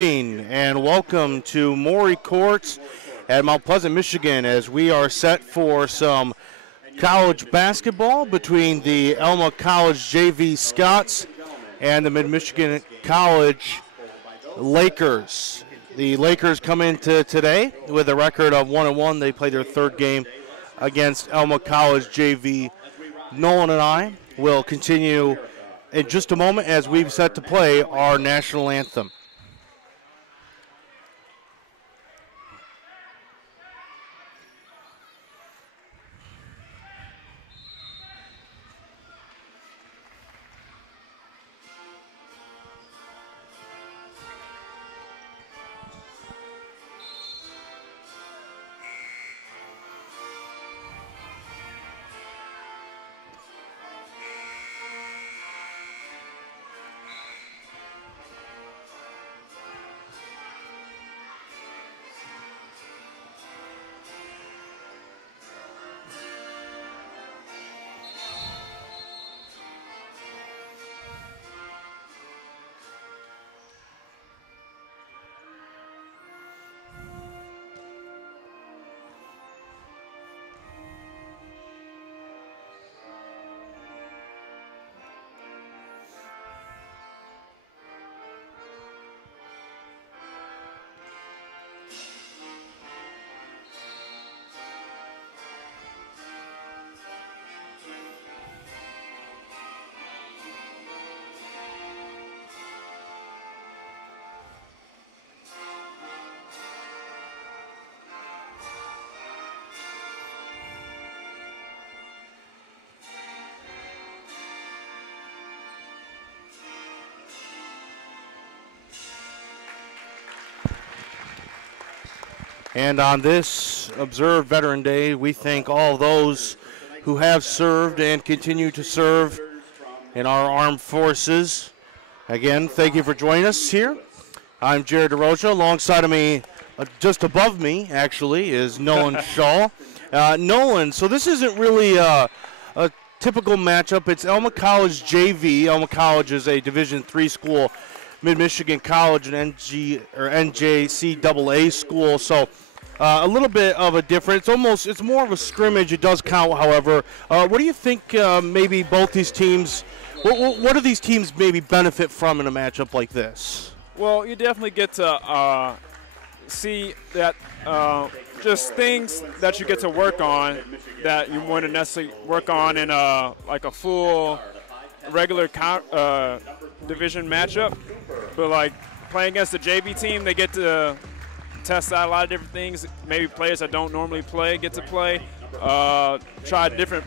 And welcome to Maury Courts at Mount Pleasant, Michigan, as we are set for some college basketball between the Alma College JV Scots and the Mid-Michigan College Lakers. The Lakers come into today with a record of 1-1. They play their third game against Alma College JV. Nolan and I will continue in just a moment as we've set to play our national anthem. And on this observed Veteran Day, we thank all those who have served and continue to serve in our armed forces. Again, thank you for joining us here. I'm Jared DeRocha. Alongside of me, just above me, actually, is Nolan Shaw. Nolan, so this isn't really a typical matchup. It's Alma College JV. Alma College is a Division III school, Mid-Michigan College, and NJCAA school. So a little bit of a difference. It's more of a scrimmage. It does count, however. What do you think maybe both these teams, what do these teams maybe benefit from in a matchup like this? Well, you definitely get to see that just things that you get to work on that you wouldn't necessarily work on in like a full regular division matchup. But like playing against the JV team, they get to test out a lot of different things. Maybe players that don't normally play get to play, try different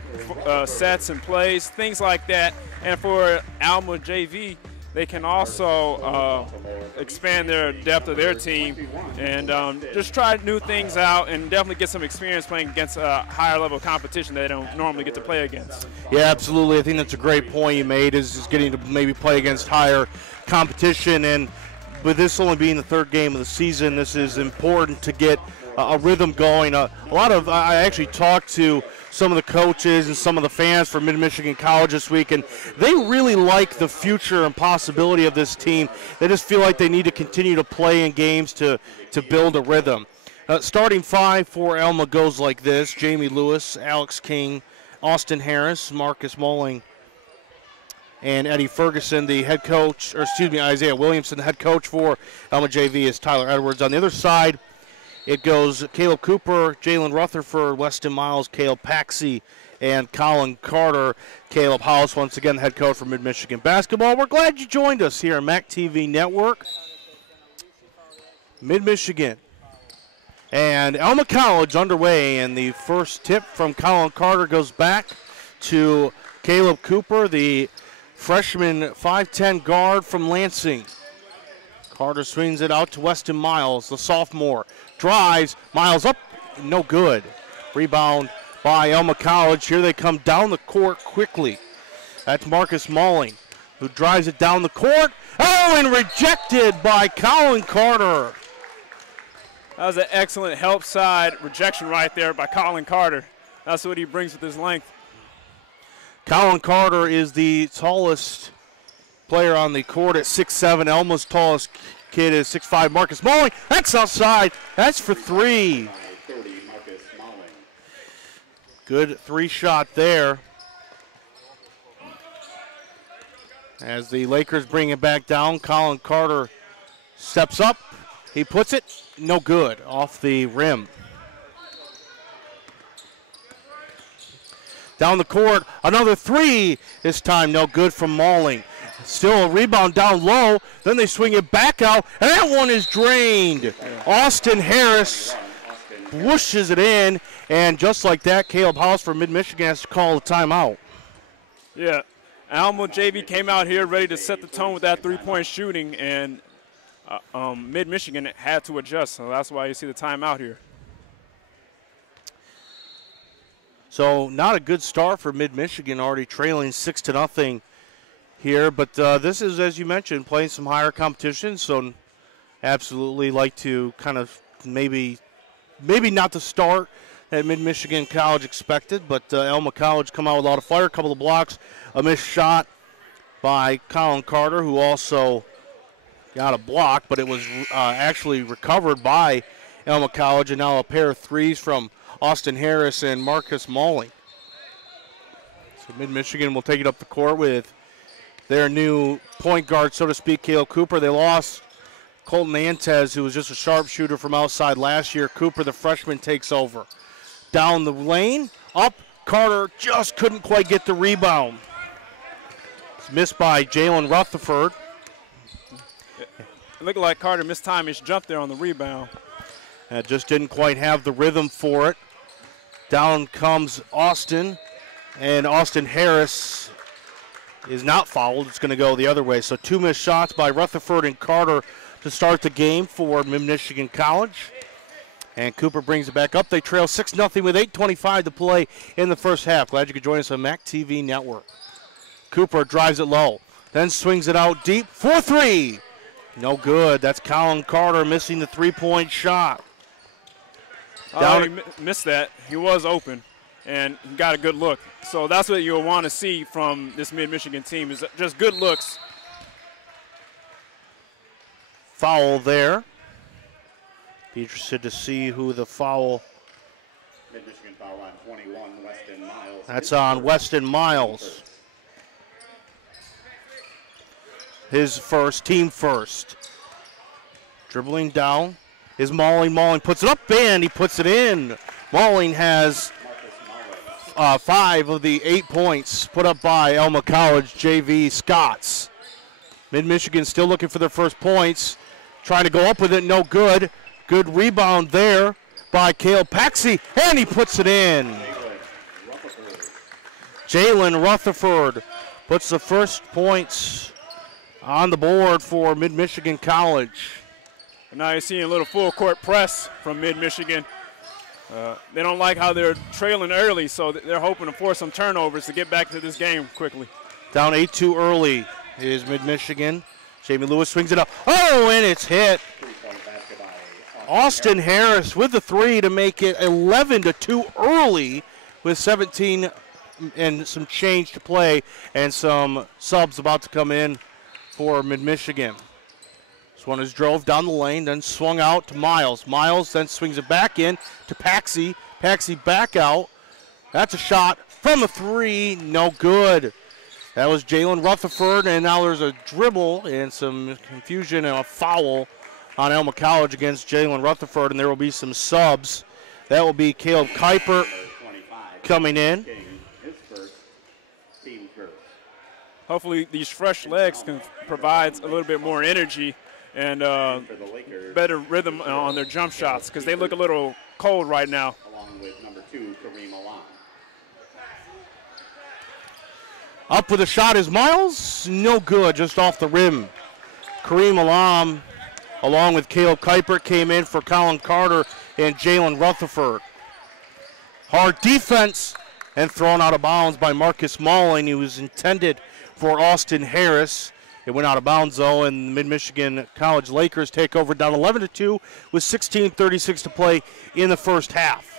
sets and plays, things like that. And for Alma JV, they can also expand their depth of their team and just try new things out and definitely get some experience playing against a higher level competition they don't normally get to play against. Yeah, absolutely. I think that's a great point you made, is getting to maybe play against higher competition. And with this only being the third game of the season, this is important to get a rhythm going. I actually talked to some of the coaches and some of the fans for Mid-Michigan College this week, and they really like the future and possibility of this team. They just feel like they need to continue to play in games to build a rhythm. Starting five for Alma goes like this: Jamie Lewis, Alex King, Austin Harris, Marcus Molling, and Eddie Ferguson, the head coach, Isaiah Williamson, the head coach for Alma JV, is Tyler Edwards. On the other side, it goes Caleb Cooper, Jalen Rutherford, Weston Miles, Caleb Paxey, and Colin Carter. Caleb House, once again, the head coach for Mid-Michigan Basketball. We're glad you joined us here on MAC TV Network. Mid-Michigan and Alma College underway, and the first tip from Colin Carter goes back to Caleb Cooper, the freshman 5'10" guard from Lansing. Carter swings it out to Weston Miles, the sophomore. Drives, Miles up, no good. Rebound by Alma College. Here they come down the court quickly. That's Marcus Molling, who drives it down the court. Oh, and rejected by Colin Carter. That was an excellent help side rejection right there by Colin Carter. That's what he brings with his length. Colin Carter is the tallest player on the court at 6'7", Elma's tallest kid is 6'5", Marcus Mulling. That's outside. That's for 3. Good 3-shot there. As the Lakers bring it back down, Colin Carter steps up. He puts it, no good, off the rim. Down the court, another 3. This time no good from Mulling. Still a rebound down low. Then they swing it back out, and that one is drained. Austin Harris whooshes it in, and just like that, Caleb House from Mid-Michigan has to call a timeout. Yeah, Alma JV came out here ready to set the tone with that three-point shooting, and Mid-Michigan had to adjust, so that's why you see the timeout here. So not a good start for Mid-Michigan, already trailing 6-0 here. But this is, as you mentioned, playing some higher competition. So absolutely like to kind of maybe not the start that Mid-Michigan College expected. But Alma College come out with a lot of fire, a couple of blocks, a missed shot by Colin Carter, who also got a block, but it was actually recovered by Alma College. And now a pair of threes from Austin Harris and Marcus Mulling. So Mid-Michigan will take it up the court with their new point guard, so to speak, Caleb Cooper. They lost Colton Antez, who was just a sharpshooter from outside last year. Cooper, the freshman, takes over. Down the lane, up, Carter just couldn't quite get the rebound. It's missed by Jalen Rutherford. It looked like Carter missed time. He jumped there on the rebound. Just didn't quite have the rhythm for it. Down comes Austin, and Austin Harris is not fouled. It's going to go the other way. So 2 missed shots by Rutherford and Carter to start the game for Mid-Michigan College. And Cooper brings it back up. They trail 6-0 with 8:25 to play in the first half. Glad you could join us on MAC TV Network. Cooper drives it low, then swings it out deep for 3. No good. That's Colin Carter missing the 3-point shot. He missed that. He was open, and he got a good look. So that's what you'll want to see from this Mid-Michigan team, is just good looks. Foul there. Be interested to see who the foul. Mid-Michigan foul on 21, Weston Miles. That's on Weston Miles. His first, team first. Dribbling down is Mulling. Mulling puts it up and he puts it in. Mulling has 5 of the 8 points put up by Alma College JV Scots. Mid-Michigan still looking for their first points. Trying to go up with it, no good. Good rebound there by Cale Paxi, and he puts it in. Jalen Rutherford puts the first points on the board for Mid-Michigan College. And now you're seeing a little full court press from Mid-Michigan. They don't like how they're trailing early, so they're hoping to force some turnovers to get back to this game quickly. Down 8-2 early is Mid-Michigan. Jamie Lewis swings it up. Oh, and it's hit. Austin Harris with the 3 to make it 11-2 early with 17 and some change to play and some subs about to come in for Mid-Michigan. This one is drove down the lane, then swung out to Miles. Miles then swings it back in to Paxi. Paxi back out. That's a shot from the 3, no good. That was Jalen Rutherford, and now there's a dribble and some confusion and a foul on Alma College against Jalen Rutherford, and there will be some subs. That will be Caleb Kuiper coming in. Hopefully these fresh legs can provide a little bit more energy and better rhythm on their jump shots, because they look a little cold right now. Along with number 2, Kareem Alma. Up with a shot is Miles. No good, just off the rim. Kareem Alam, along with Caleb Kuiper, came in for Colin Carter and Jalen Rutherford. Hard defense and thrown out of bounds by Marcus Mulling. He was intended for Austin Harris. It went out of bounds, though, and the Mid-Michigan College Lakers take over down 11-2 with 16:36 to play in the first half.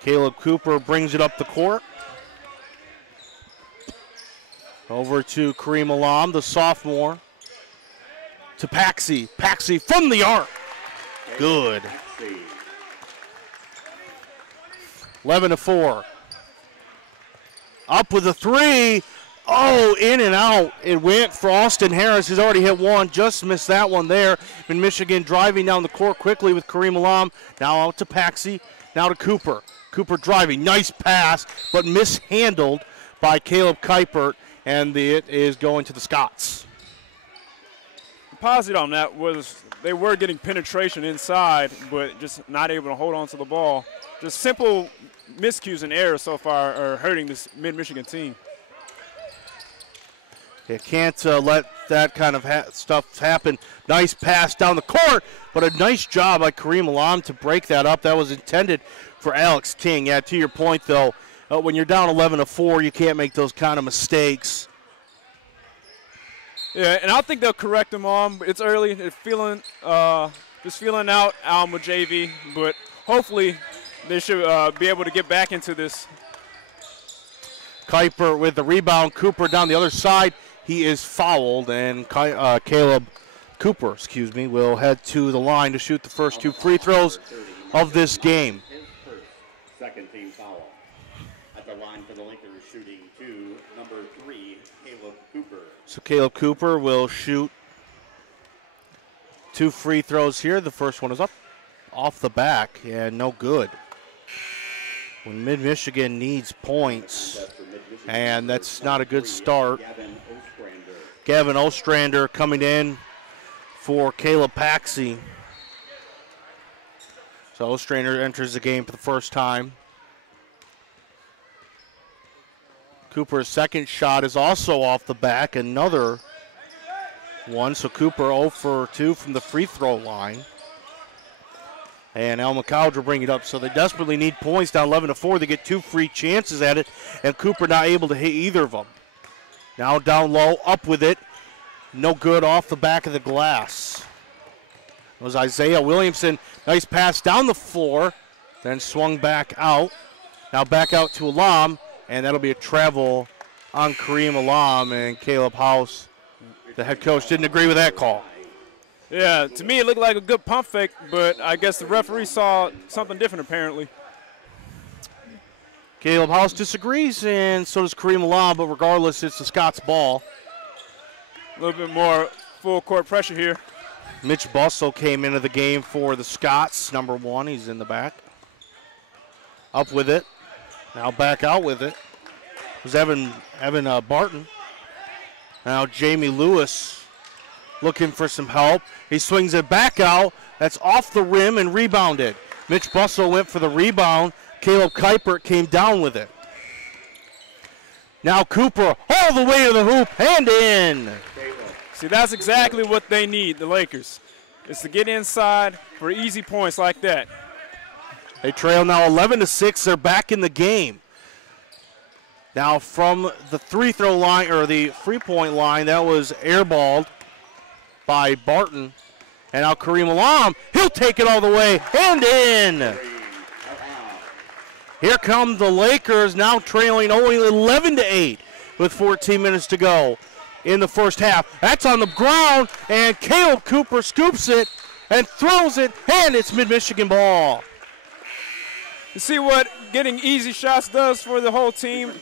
Caleb Cooper brings it up the court. Over to Kareem Alam, the sophomore. To Paxi. Paxi from the arc. Good. 11-4. Up with a three. Oh, in and out. It went for Austin Harris. He's already hit one. Just missed that one there. And Michigan driving down the court quickly with Kareem Alam. Now out to Paxi. Now to Cooper. Cooper driving. Nice pass, but mishandled by Caleb Kuipert. And it is going to the Scots. The positive on that was they were getting penetration inside, but just not able to hold on to the ball. Just simple miscues and errors so far are hurting this Mid-Michigan team. You can't let that kind of stuff happen. Nice pass down the court, but a nice job by Kareem Alam to break that up. That was intended for Alex King. Yeah, to your point, though, when you're down 11-4, you can't make those kind of mistakes. Yeah, and I think they'll correct them on. It's early. They're feeling, just feeling out Alma JV, but hopefully they should be able to get back into this. Kuiper with the rebound. Cooper down the other side. He is fouled, and Caleb Cooper, will head to the line to shoot the first two free throws of this game. Second team foul. At the line for the Lakers, shooting to number 3, Caleb Cooper. So Caleb Cooper will shoot two free throws here. The first one is up off the back and no good. When Mid-Michigan needs points, and that's not a good start. Gavin Ostrander coming in for Caleb Paxi. So Ostrander enters the game for the first time. Cooper's second shot is also off the back, another one. So Cooper 0 for 2 from the free throw line. And Alma College will bring it up. So they desperately need points down 11-4. They get two free chances at it, and Cooper not able to hit either of them. Now down low, up with it. No good off the back of the glass. It was Isaiah Williamson. Nice pass down the floor, then swung back out. Now back out to Alam, and that'll be a travel on Kareem Alam, and Caleb House, the head coach, didn't agree with that call. Yeah, to me it looked like a good pump fake, but I guess the referee saw something different apparently. Caleb House disagrees, and so does Kareem Alam, but regardless, it's the Scots ball. A little bit more full court pressure here. Mitch Bussell came into the game for the Scots, number 1. He's in the back. Up with it. Now back out with it. It was Evan Barton. Now Jamie Lewis looking for some help. He swings it back out. That's off the rim and rebounded. Mitch Bussell went for the rebound. Caleb Kuiper came down with it. Now Cooper all the way to the hoop and in. See, that's exactly what they need, the Lakers, is to get inside for easy points like that. They trail now 11-6. They're back in the game. Now from the free throw line, or the free-point line, that was airballed by Barton. And now Kareem Alam, he'll take it all the way and in. Here come the Lakers, now trailing only 11-8 with 14 minutes to go in the first half. That's on the ground, and Caleb Cooper scoops it and throws it, and it's Mid-Michigan ball. You see what getting easy shots does for the whole team?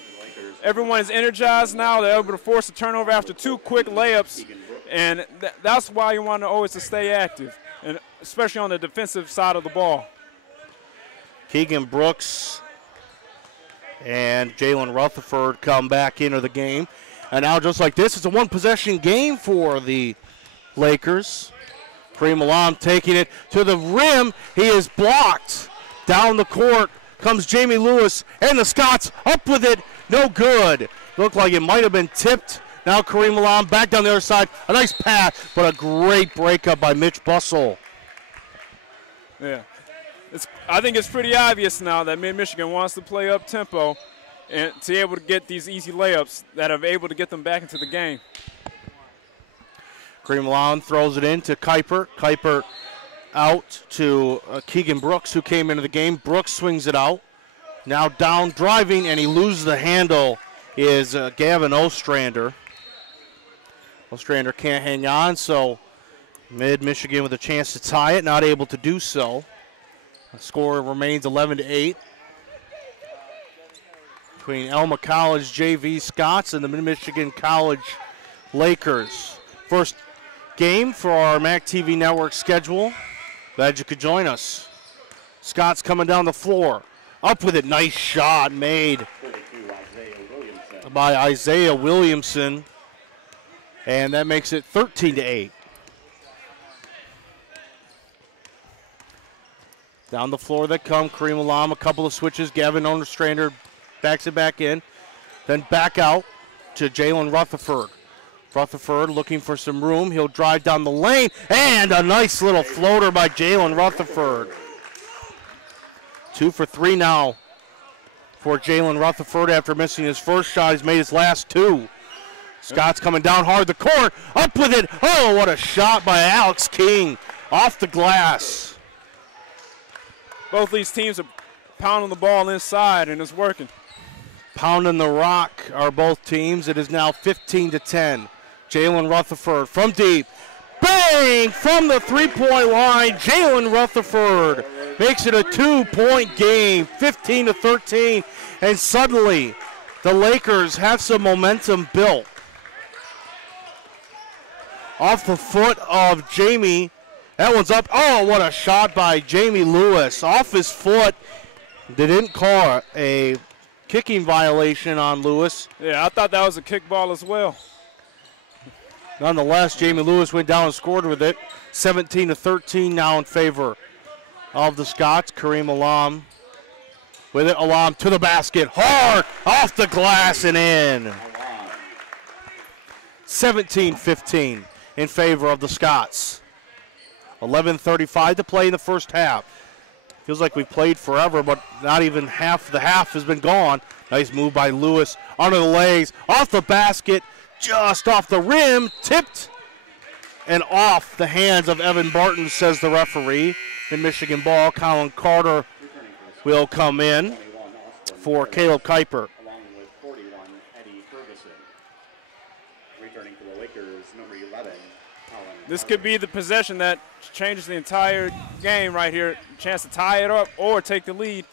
Everyone is energized now. They're able to force a turnover after two quick layups, and that's why you want to always to stay active, and especially on the defensive side of the ball. Keegan Brooks and Jalen Rutherford come back into the game. And now just like this, it's a one-possession game for the Lakers. Kareem Alam taking it to the rim. He is blocked. Down the court comes Jamie Lewis, and the Scots up with it. No good. Looked like it might have been tipped. Now Kareem Alam back down the other side. A nice pass, but a great breakup by Mitch Bussell. Yeah. I think it's pretty obvious now that Mid-Michigan wants to play up tempo and to be able to get these easy layups that are able to get them back into the game. Kareem Alam throws it in to Kuiper. Kuiper out to Keegan Brooks, who came into the game. Brooks swings it out. Now down driving, and he loses the handle. is Gavin Ostrander. Ostrander can't hang on, so Mid-Michigan with a chance to tie it, not able to do so. The score remains 11-8 between Alma College JV Scots and the Mid-Michigan College Lakers. First game for our MAC TV network schedule. Glad you could join us. Scots coming down the floor. Up with it, nice shot made by Isaiah Williamson. And that makes it 13-8. Down the floor they come. Kareem Alam, a couple of switches. Gavin Ostrander backs it back in. Then back out to Jalen Rutherford. Rutherford looking for some room. He'll drive down the lane. And a nice little floater by Jalen Rutherford. 2 for 3 now for Jalen Rutherford after missing his first shot. He's made his last 2. Scott's coming down hard the court. Up with it. Oh, what a shot by Alex King off the glass. Both these teams are pounding the ball inside, and it's working. Pounding the rock are both teams. It is now 15-10. Jalen Rutherford from deep. Bang! From the three-point line, Jalen Rutherford makes it a 2-point game, 15-13. And suddenly, the Lakers have some momentum built. Off the foot of Jamie. That one's up. Oh, what a shot by Jamie Lewis. Off his foot. They didn't call a kicking violation on Lewis. Yeah, I thought that was a kick ball as well. Nonetheless, Jamie Lewis went down and scored with it. 17-13 now in favor of the Scots. Kareem Alam with it. Alam to the basket. Hard off the glass and in. 17-15 in favor of the Scots. 11:35 to play in the first half. Feels like we've played forever, but not even half the half has been gone. Nice move by Lewis. Under the legs, off the basket, just off the rim, tipped, and off the hands of Evan Barton, says the referee. In Michigan ball, Colin Carter will come in for Caleb Kuiper. Along with 41, Eddie Ferguson. Returning to the Lakers, number 11, Colin This Carter. could be the possession that changes the entire game right here. Chance to tie it up or take the lead.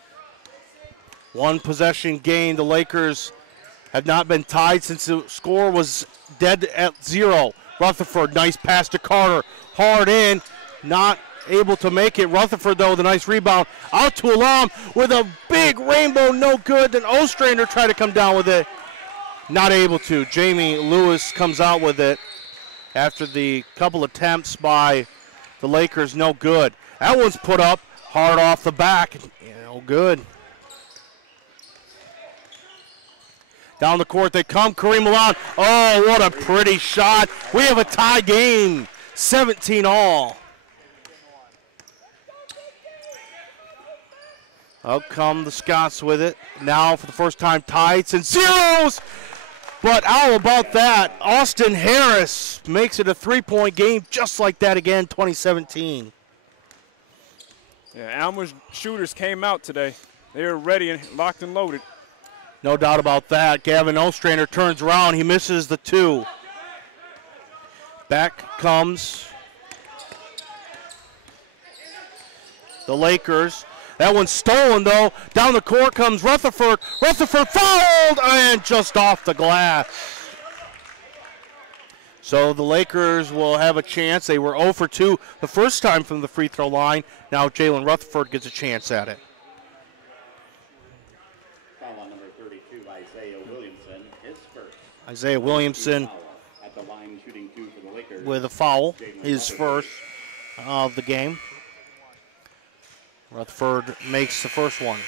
One possession gain. The Lakers have not been tied since the score was dead at 0. Rutherford, nice pass to Carter. Hard in, not able to make it. Rutherford, though, with a nice rebound. Out to Alam with a big rainbow, no good. Then Ostrander tried to come down with it. Not able to. Jamie Lewis comes out with it after the couple attempts by the Lakers, no good. That one's put up hard off the back. No good. Down the court they come. Kareem Alam. Oh, what a pretty shot. We have a tie game. 17 all. Out come the Scots with it. Now for the first time tied since zeros. But how about that? Austin Harris makes it a 3-point game just like that again, 2017. Yeah, Alma's shooters came out today. They were ready and locked and loaded. No doubt about that. Gavin Ostrander turns around. He misses the 2. Back comes the Lakers. That one's stolen, though. Down the court comes Rutherford. Rutherford fouled and just off the glass. So the Lakers will have a chance. They were 0 for 2 the first time from the free throw line. Now Jalen Rutherford gets a chance at it. Foul on number 32, Isaiah Williamson, his first. Isaiah Williamson At the line, shooting 2 for the Lakers. with a foul, his first of the game. Rutherford makes the first one.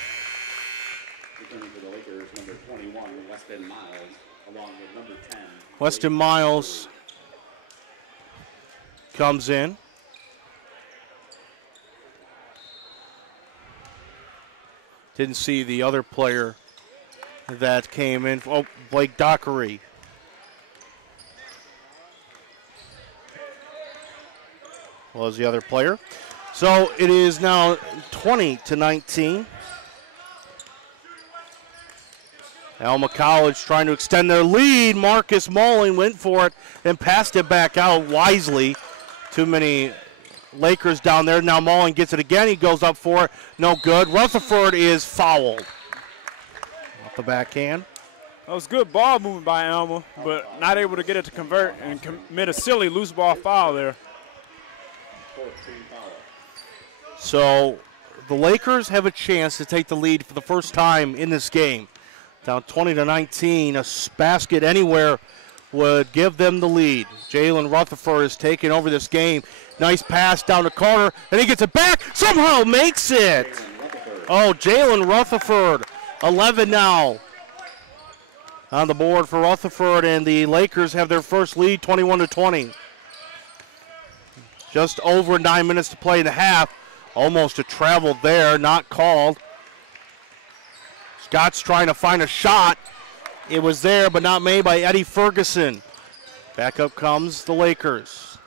Returning for the Lakers, number 21, Weston Miles, along with number 10. Weston Miles comes in. Didn't see the other player that came in. Oh, Blake Dockery. Was the other player. So it is now 20-19. Alma College trying to extend their lead. Marcus Mulling went for it, then passed it back out wisely. Too many Lakers down there. Now Mulling gets it again. He goes up for it. No good. Rutherford is fouled. Off the backhand. That was good ball movement by Alma, but not able to get it to convert and commit a silly loose ball foul there. So the Lakers have a chance to take the lead for the first time in this game. Down 20-19, a basket anywhere would give them the lead. Jalen Rutherford is taking over this game. Nice pass down to Carter, and he gets it back, somehow makes it. Oh, Jalen Rutherford, 11 now on the board for Rutherford, and the Lakers have their first lead, 21-20. Just over 9 minutes to play in the half. Almost a travel there, not called. Scott's trying to find a shot. It was there, but not made by Eddie Ferguson. Back up comes the Lakers.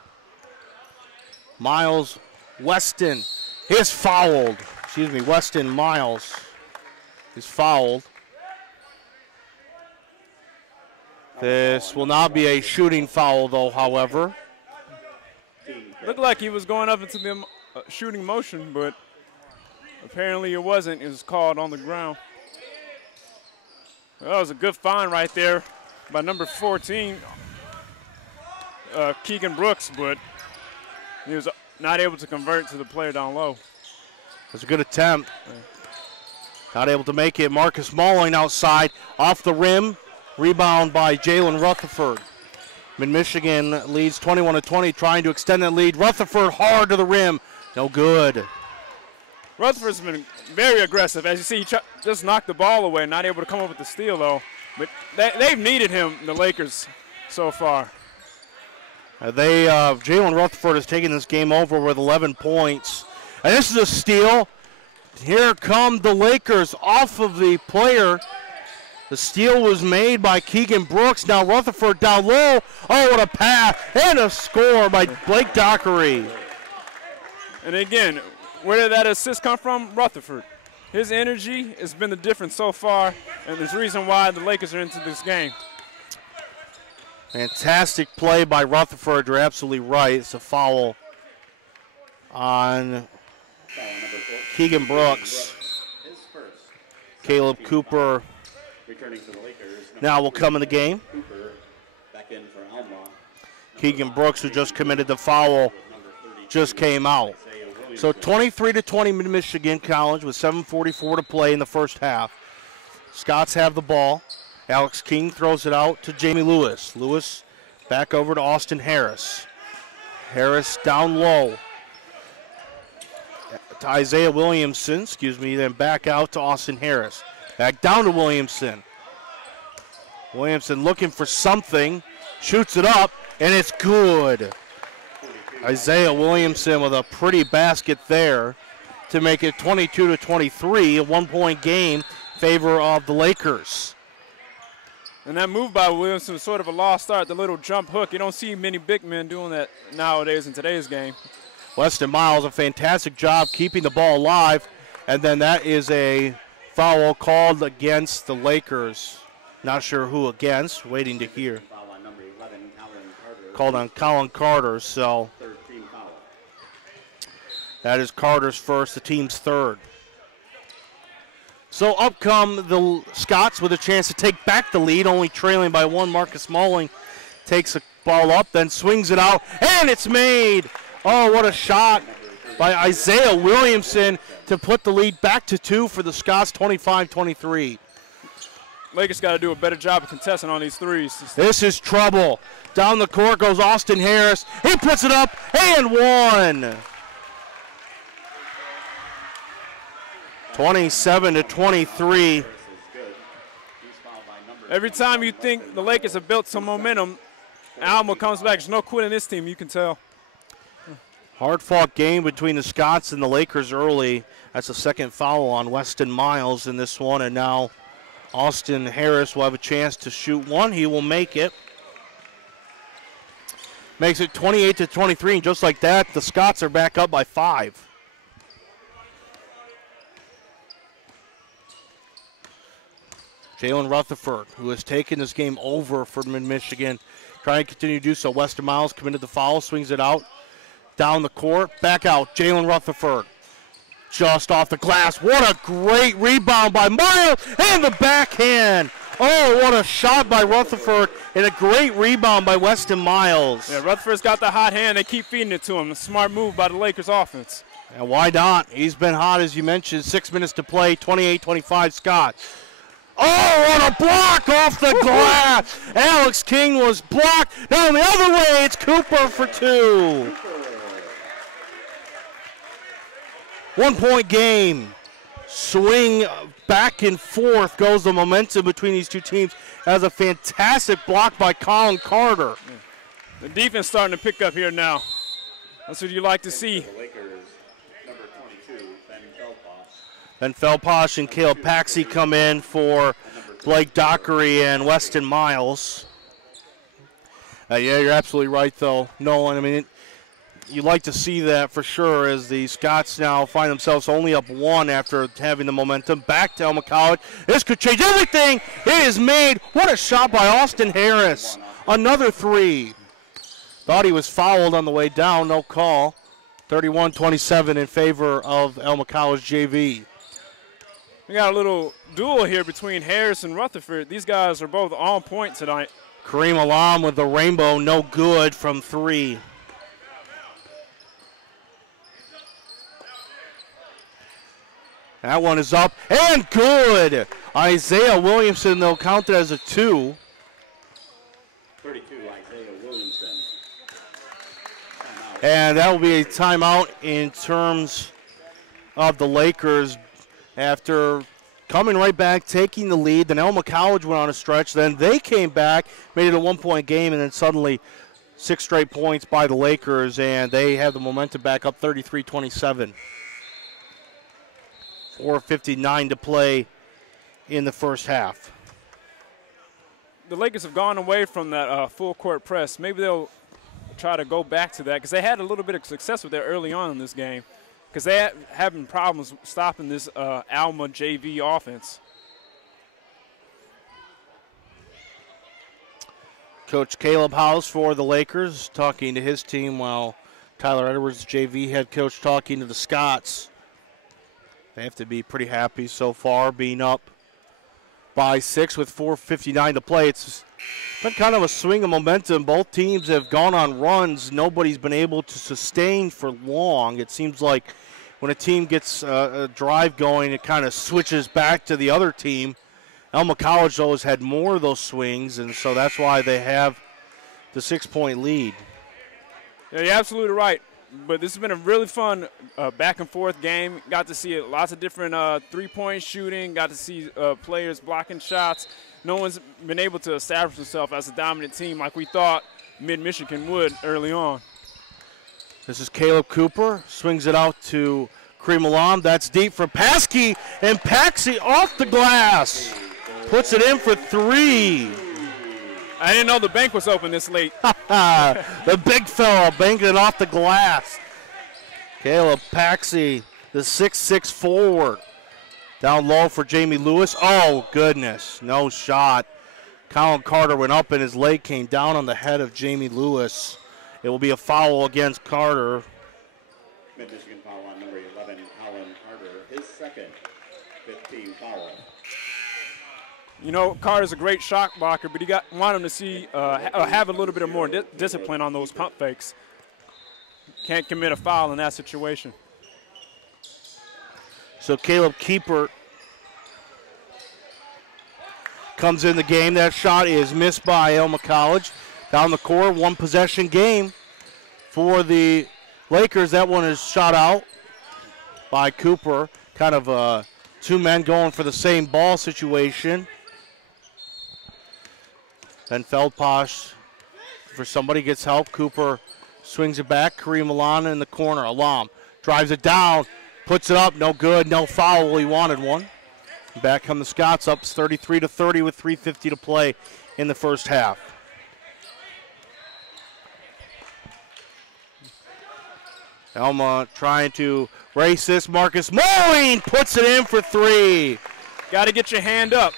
Miles Weston is fouled. Excuse me, Weston Miles is fouled. This will not be a shooting foul, though, however. Looked like he was going up into the shooting motion, but apparently it wasn't. It was called on the ground. Well, that was a good find right there by number 14, Keegan Brooks, but he was not able to convert to the player down low. It was a good attempt. Not able to make it. Marcus Mulling outside, off the rim. Rebound by Jalen Rutherford. Mid-Michigan leads 21-20, trying to extend that lead. Rutherford hard to the rim. No good. Rutherford's been very aggressive. As you see, he just knocked the ball away, not able to come up with the steal, though. But they've needed him, the Lakers, so far. Jalen Rutherford has taken this game over with 11 points. And this is a steal. Here come the Lakers off of the player. The steal was made by Keegan Brooks. Now Rutherford down low. Oh, what a pass. And a score by Blake Dockery. And again, where did that assist come from? Rutherford. His energy has been the difference so far, and there's a reason why the Lakers are into this game. Fantastic play by Rutherford. You're absolutely right. It's a foul on Keegan Brooks. Caleb Cooper now will come in the game. Keegan Brooks, who just committed the foul, just came out. So 23-20 Mid-Michigan College with 7:44 to play in the first half. Scots have the ball. Alex King throws it out to Jamie Lewis. Lewis back over to Austin Harris. Harris down low to Isaiah Williamson, then back out to Austin Harris. Back down to Williamson. Williamson looking for something, shoots it up, and it's good. Isaiah Williamson with a pretty basket there to make it 22-23, a one-point game in favor of the Lakers. And that move by Williamson was sort of a lost start, the little jump hook. You don't see many big men doing that nowadays in today's game. Weston Miles, a fantastic job keeping the ball alive, and then that is a foul called against the Lakers. Not sure who against, waiting to hear. Called on Colin Carter, so that is Carter's first, the team's third. So up come the Scots with a chance to take back the lead, only trailing by one. Marcus Mulling takes the ball up, then swings it out, and it's made. Oh, what a shot by Isaiah Williamson to put the lead back to two for the Scots, 25-23. Lakers got to do a better job of contesting on these threes. This is trouble. Down the court goes Austin Harris. He puts it up and one. 27-23. Every time you think the Lakers have built some momentum, Alma comes back. There's no quitting this team, you can tell. Hard-fought game between the Scots and the Lakers early. That's a second foul on Weston Miles in this one, and now Austin Harris will have a chance to shoot one. He will make it. Makes it 28-23, and just like that, the Scots are back up by 5. Jalen Rutherford, who has taken this game over for Mid-Michigan, trying to continue to do so. Weston Miles committed the foul, swings it out, down the court, back out. Jalen Rutherford just off the glass. What a great rebound by Miles, and the backhand. Oh, what a shot by Rutherford, and a great rebound by Weston Miles. Yeah, Rutherford's got the hot hand. They keep feeding it to him. A smart move by the Lakers offense. And why not? He's been hot, as you mentioned. 6 minutes to play, 28-25 Scott. Oh, what a block off the glass. Alex King was blocked. Down the other way, it's Cooper for 2. 1 point game. Swing back and forth goes the momentum between these two teams. As a fantastic block by Colin Carter. The defense starting to pick up here now. That's what you like to see. Ben Felposh and Caleb Paxi come in for Blake Dockery and Weston Miles. Yeah, you're absolutely right, though, Nolan. I mean, you like to see that for sure as the Scots now find themselves only up 1 after having the momentum. Back to Alma College. This could change everything. It is made. What a shot by Austin Harris. Another 3. Thought he was fouled on the way down. No call. 31-27 in favor of Alma College JV. We got a little duel here between Harris and Rutherford. These guys are both on point tonight. Kareem Alam with the rainbow, no good from 3. That one is up and good. Isaiah Williamson, though, counted as a 2. 32, Isaiah Williamson. And that will be a timeout in terms of the Lakers. After coming right back, taking the lead, then Alma College went on a stretch. Then they came back, made it a 1 point game, and then suddenly 6 straight points by the Lakers, and they have the momentum back up 33-27. 4:59 to play in the first half. The Lakers have gone away from that full court press. Maybe they'll try to go back to that because they had a little bit of success with that early on in this game. Because they having problems stopping this Alma JV offense. Coach Caleb House for the Lakers talking to his team while Tyler Edwards, JV head coach, talking to the Scots. They have to be pretty happy so far, being up by 6 with 4:59 to play. It's been kind of a swing of momentum. Both teams have gone on runs. Nobody's been able to sustain for long. It seems like when a team gets a drive going, it kind of switches back to the other team. Alma College, though, has had more of those swings, and so that's why they have the 6-point lead. Yeah, you're absolutely right. But this has been a really fun back-and-forth game. Got to see lots of different three-point shooting. Got to see players blocking shots. No one's been able to establish themselves as a dominant team like we thought Mid-Michigan would early on. This is Caleb Cooper. Swings it out to Kareem Alam. That's deep for Paskey, and Paxi off the glass. Puts it in for 3. I didn't know the bank was open this late. The big fella banking it off the glass. Caleb Paxi, the 6'6" forward. Down low for Jamie Lewis. Oh, goodness. No shot. Colin Carter went up and his leg came down on the head of Jamie Lewis. It will be a foul against Carter. Mid-Michigan foul on number 11, Colin Carter. His second 15 foul. You know, Carter's a great shot blocker, but want him to see have a little bit of more discipline on those pump fakes. Can't commit a foul in that situation. So Caleb Keeper comes in the game. That shot is missed by Alma College. Down the court, 1 possession game for the Lakers. That one is shot out by Cooper. Kind of 2 men going for the same ball situation. Then Feldposh for somebody gets help. Cooper swings it back. Kareem Alam in the corner. Alam drives it down, puts it up. No good. No foul. He wanted one. Back come the Scots, up 33-30 with 3:50 to play in the first half. Alma trying to race this. Marcus Moline puts it in for 3. Got to get your hand up.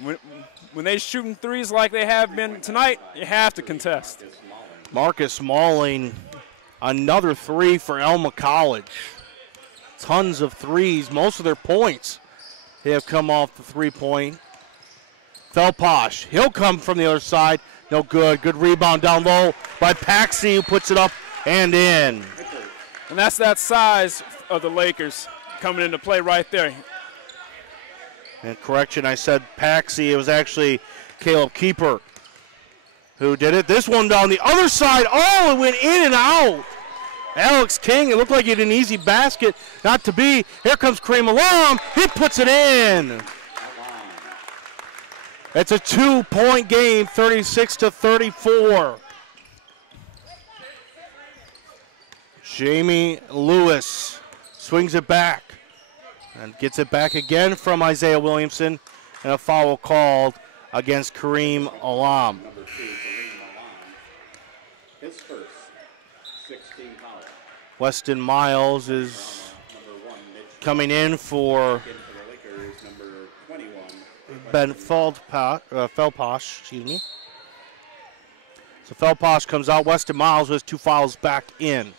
When they shooting threes like they have been tonight, you have to contest. Marcus Malling, another three for Alma College. Tons of threes. Most of their points have come off the three-point. Felposh, he'll come from the other side. No good. Good rebound down low by Paxi, who puts it up and in. And that's that size of the Lakers coming into play right there. And correction, I said Paxi. It was actually Caleb Keeper who did it. This one down the other side. Oh, it went in and out. Alex King, it looked like he had an easy basket. Not to be. Here comes Kareem Alam. He puts it in. It's a 2-point game, 36-34. Jamie Lewis swings it back and gets it back again from Isaiah Williamson, and a foul called against Kareem Alam. Number 2, Kareem Alam. His first 16 foul. Weston Miles is Number 1, Mitch coming in for in for the Lakers. Number 21. Ben Felposh, excuse me. So Felposh comes out. Weston Miles with 2 fouls back in.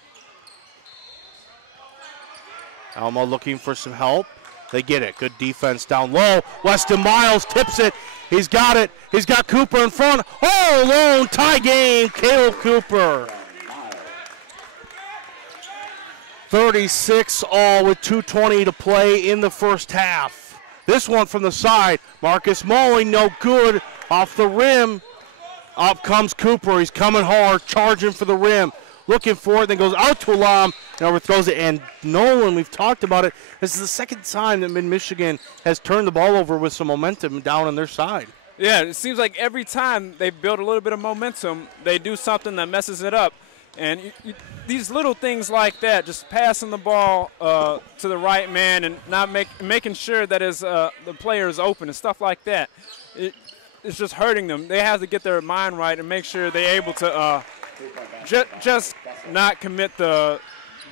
Alma looking for some help. They get it. Good defense down low. Weston Miles tips it. He's got it. He's got Cooper in front. Oh, lone tie game. Caleb Cooper. 36-all with 2:20 to play in the first half. This one from the side. Marcus Malling, no good. Off the rim. Up comes Cooper. He's coming hard, charging for the rim. Looking for it, then goes out to Alam and overthrows it. And Nolan, we've talked about it. This is the second time that Mid-Michigan has turned the ball over with some momentum down on their side. Yeah, it seems like every time they build a little bit of momentum, they do something that messes it up. And these little things like that, just passing the ball to the right man and not making sure that the player is open and stuff like that, it's just hurting them. They have to get their mind right and make sure they're able to just not commit the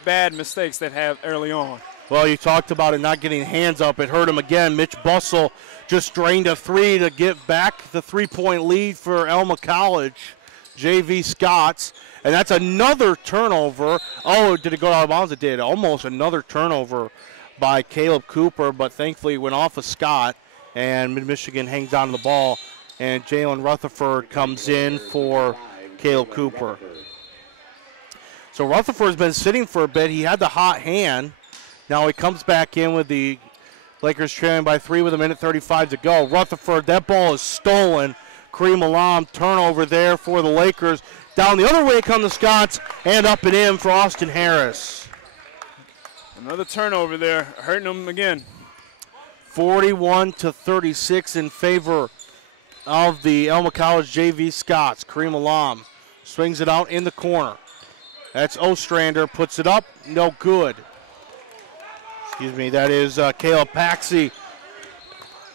bad mistakes that have early on. Well, you talked about it not getting hands up. It hurt him again. Mitch Bussell just drained a three to get back the 3-point lead for Alma College. J.V. Scotts. And that's another turnover. Oh, did it go out of bounds? It did. Almost another turnover by Caleb Cooper, but thankfully it went off of Scott, and Mid-Michigan hangs on to the ball. And Jalen Rutherford comes in for Caleb Cooper. So Rutherford's been sitting for a bit. He had the hot hand. Now he comes back in with the Lakers trailing by 3 with 1:35 to go. Rutherford, that ball is stolen. Kareem Alam, turnover there for the Lakers. Down the other way come the Scots, and up and in for Austin Harris. Another turnover there, hurting them again. 41-36 in favor of the Alma College JV Scots. Kareem Alam swings it out in the corner. That's Ostrander, puts it up, no good. Excuse me, that is Caleb Paxi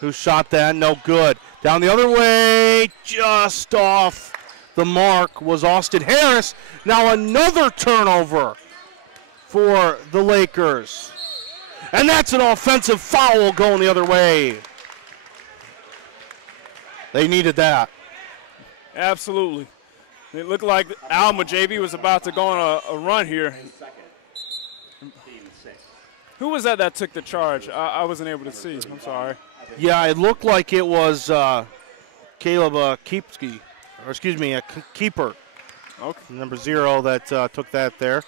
who shot that, no good. Down the other way, just off the mark was Austin Harris. Now another turnover for the Lakers. And that's an offensive foul going the other way. They needed that. Absolutely. It looked like Alma JV was about to go on a run here. Who was that took the charge? I wasn't able to see. I'm sorry. Yeah, it looked like it was Caleb Keepsky, or excuse me, a Keeper. Okay. Number 0 that took that there.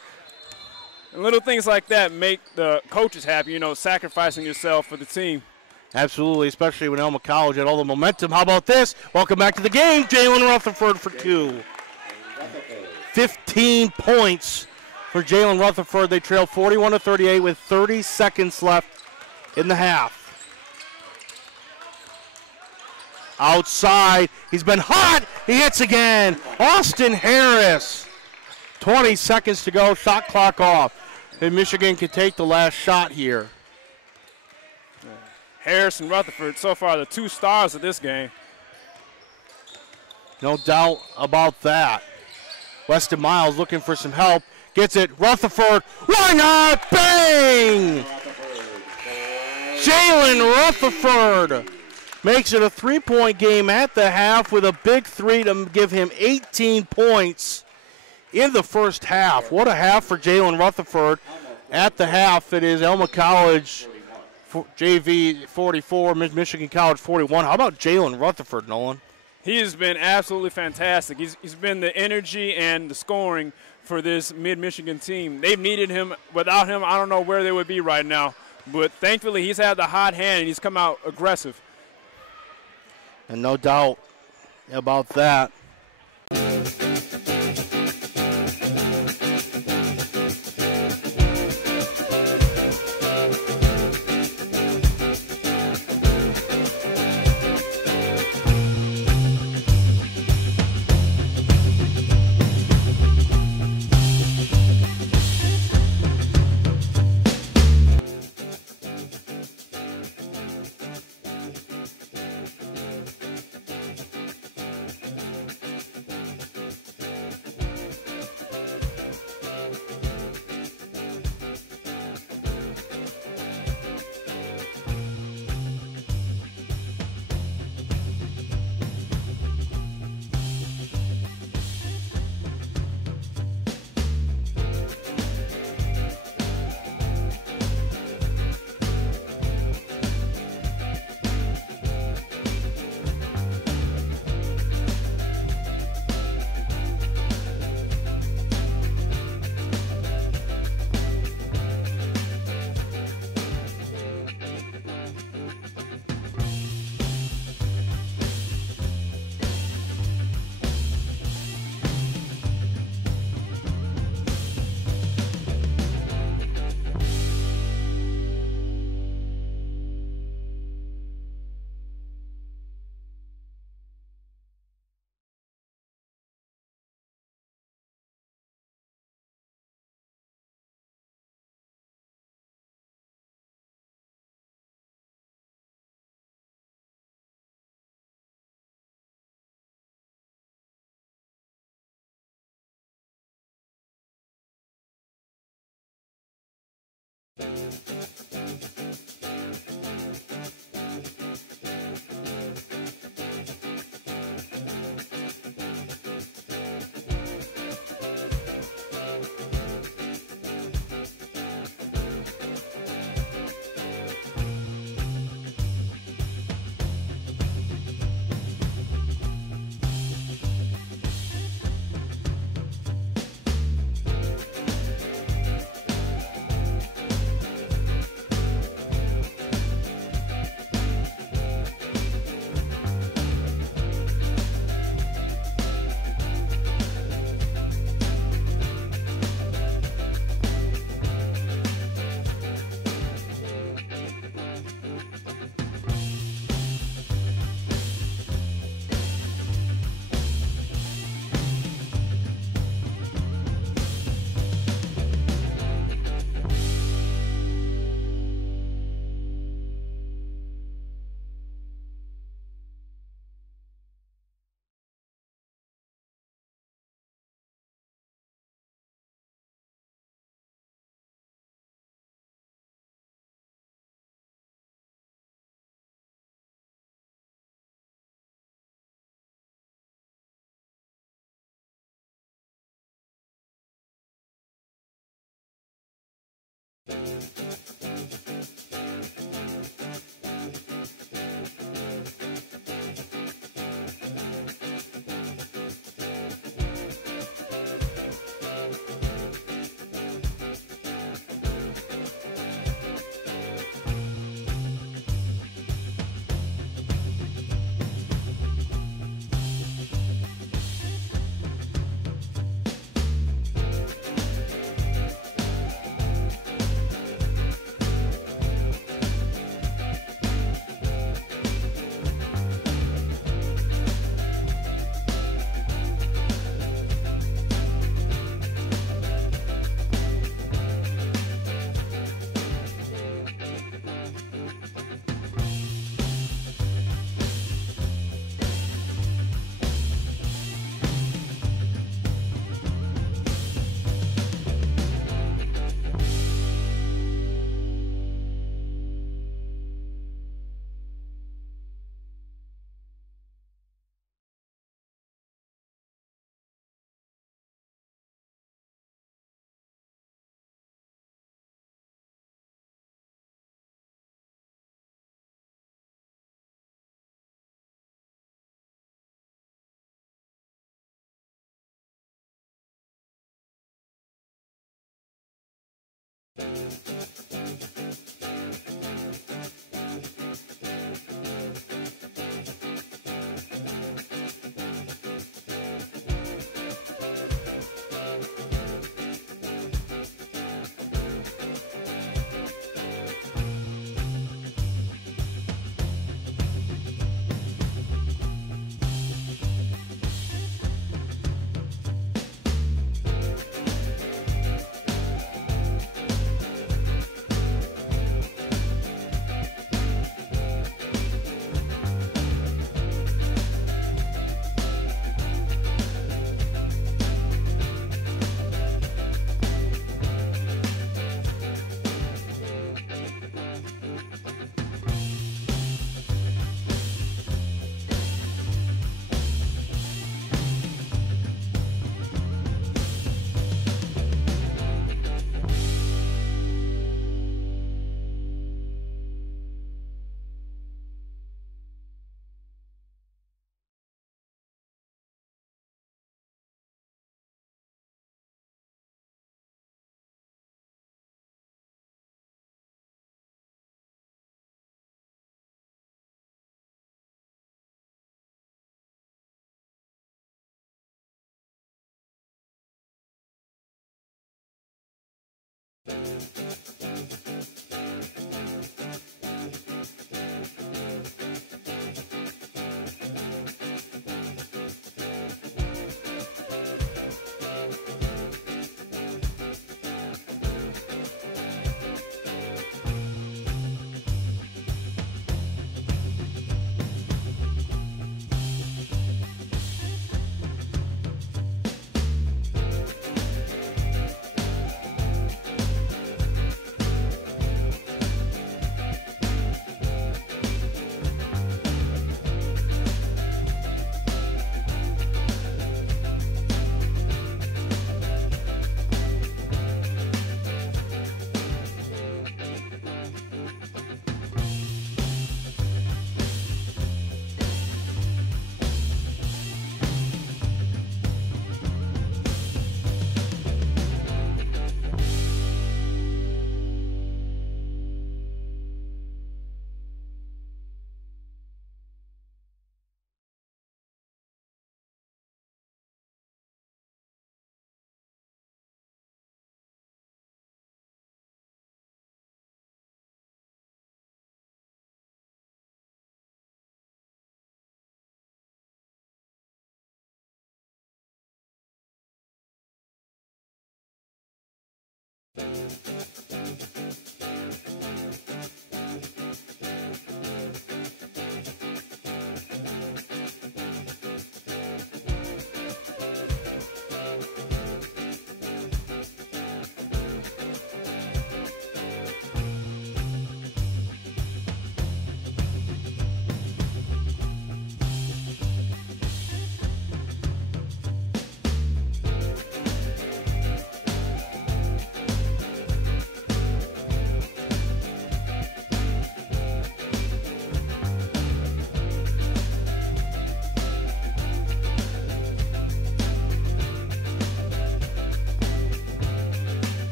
And little things like that make the coaches happy, you know, sacrificing yourself for the team. Absolutely, especially when Alma College had all the momentum. How about this? Welcome back to the game, Jalen Rutherford for 2. 15 points for Jalen Rutherford. They trail 41-38 with 30 seconds left in the half. Outside, he's been hot. He hits again. Austin Harris. 20 seconds to go, shot clock off. And Michigan can take the last shot here. Harris and Rutherford, so far the 2 stars of this game. No doubt about that. Weston Miles looking for some help. Gets it. Rutherford. Why not? Bang! Jalen Rutherford makes it a 3-point game at the half with a big three to give him 18 points in the first half. What a half for Jalen Rutherford. At the half, it is Alma College JV 44, Michigan College 41. How about Jalen Rutherford, Nolan? He has been absolutely fantastic. He's been the energy and the scoring for this Mid-Michigan team. They've needed him. Without him, I don't know where they would be right now. But thankfully, he's had the hot hand, and he's come out aggressive. And no doubt about that.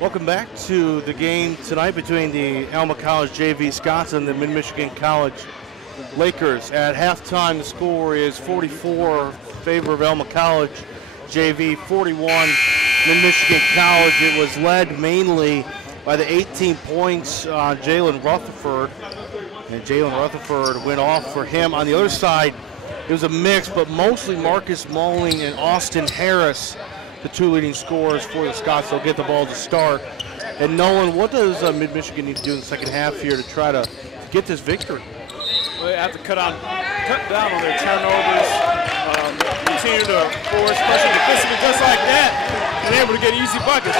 Welcome back to the game tonight between the Alma College JV Scots and the Mid-Michigan College Lakers. At halftime, the score is 44 in favor of Alma College JV, 41 Mid-Michigan College. It was led mainly by the 18 points on Jalen Rutherford, and Jalen Rutherford went off for him. On the other side, it was a mix, but mostly Marcus Mulling and Austin Harris, the two leading scorers for the Scots. They'll get the ball to start. And Nolan, what does Mid-Michigan need to do in the second half here to try to get this victory? Well, they have to cut down on their turnovers, continue to force pressure defensively just like that, and able to get easy buckets.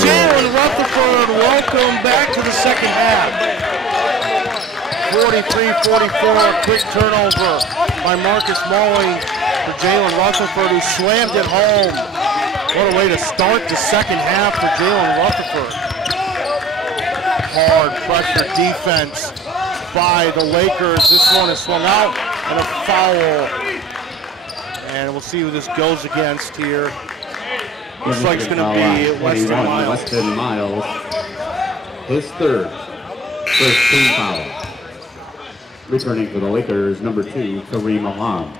Jalen Rutherford, welcome back to the second half. 43-44, quick turnover by Marcus Mulling for Jalen Rutherford, who slammed it home. What a way to start the second half for Jalen Rutherford. Hard pressure defense by the Lakers. This one is swung out and a foul. And we'll see who this goes against here. Looks like it's going to be Weston Miles. Weston Miles, his third, first team foul. Returning for the Lakers, number 2, Kareem Alam.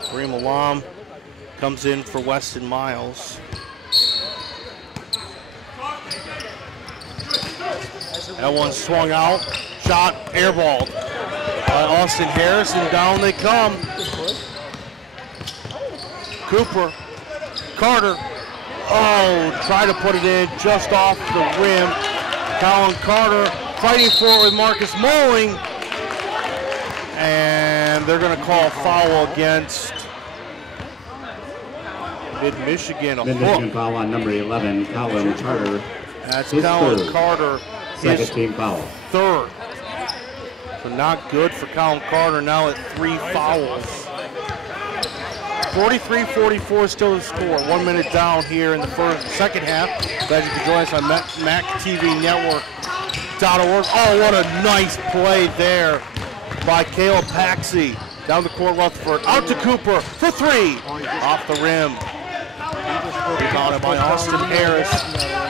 Kareem Alam comes in for Weston Miles. That one swung out, shot airballed by Austin Harris, and down they come. Cooper, Carter, try to put it in just off the rim. Colin Carter fighting for it with Marcus Mulling. And they're going to call a foul against Mid-Michigan. Mid-Michigan foul on number 11, Colin Carter. That's Colin Carter. Second team foul. Third. So not good for Colin Carter now at 3 fouls. 43-44 still the score. 1 minute down here in the second half. Glad you could join us on MacTVNetwork.org. Oh, what a nice play there by Caleb Paxey. Down the court, Rutherford, out to Cooper for 3. Off the rim. Rebounded by Austin Harris.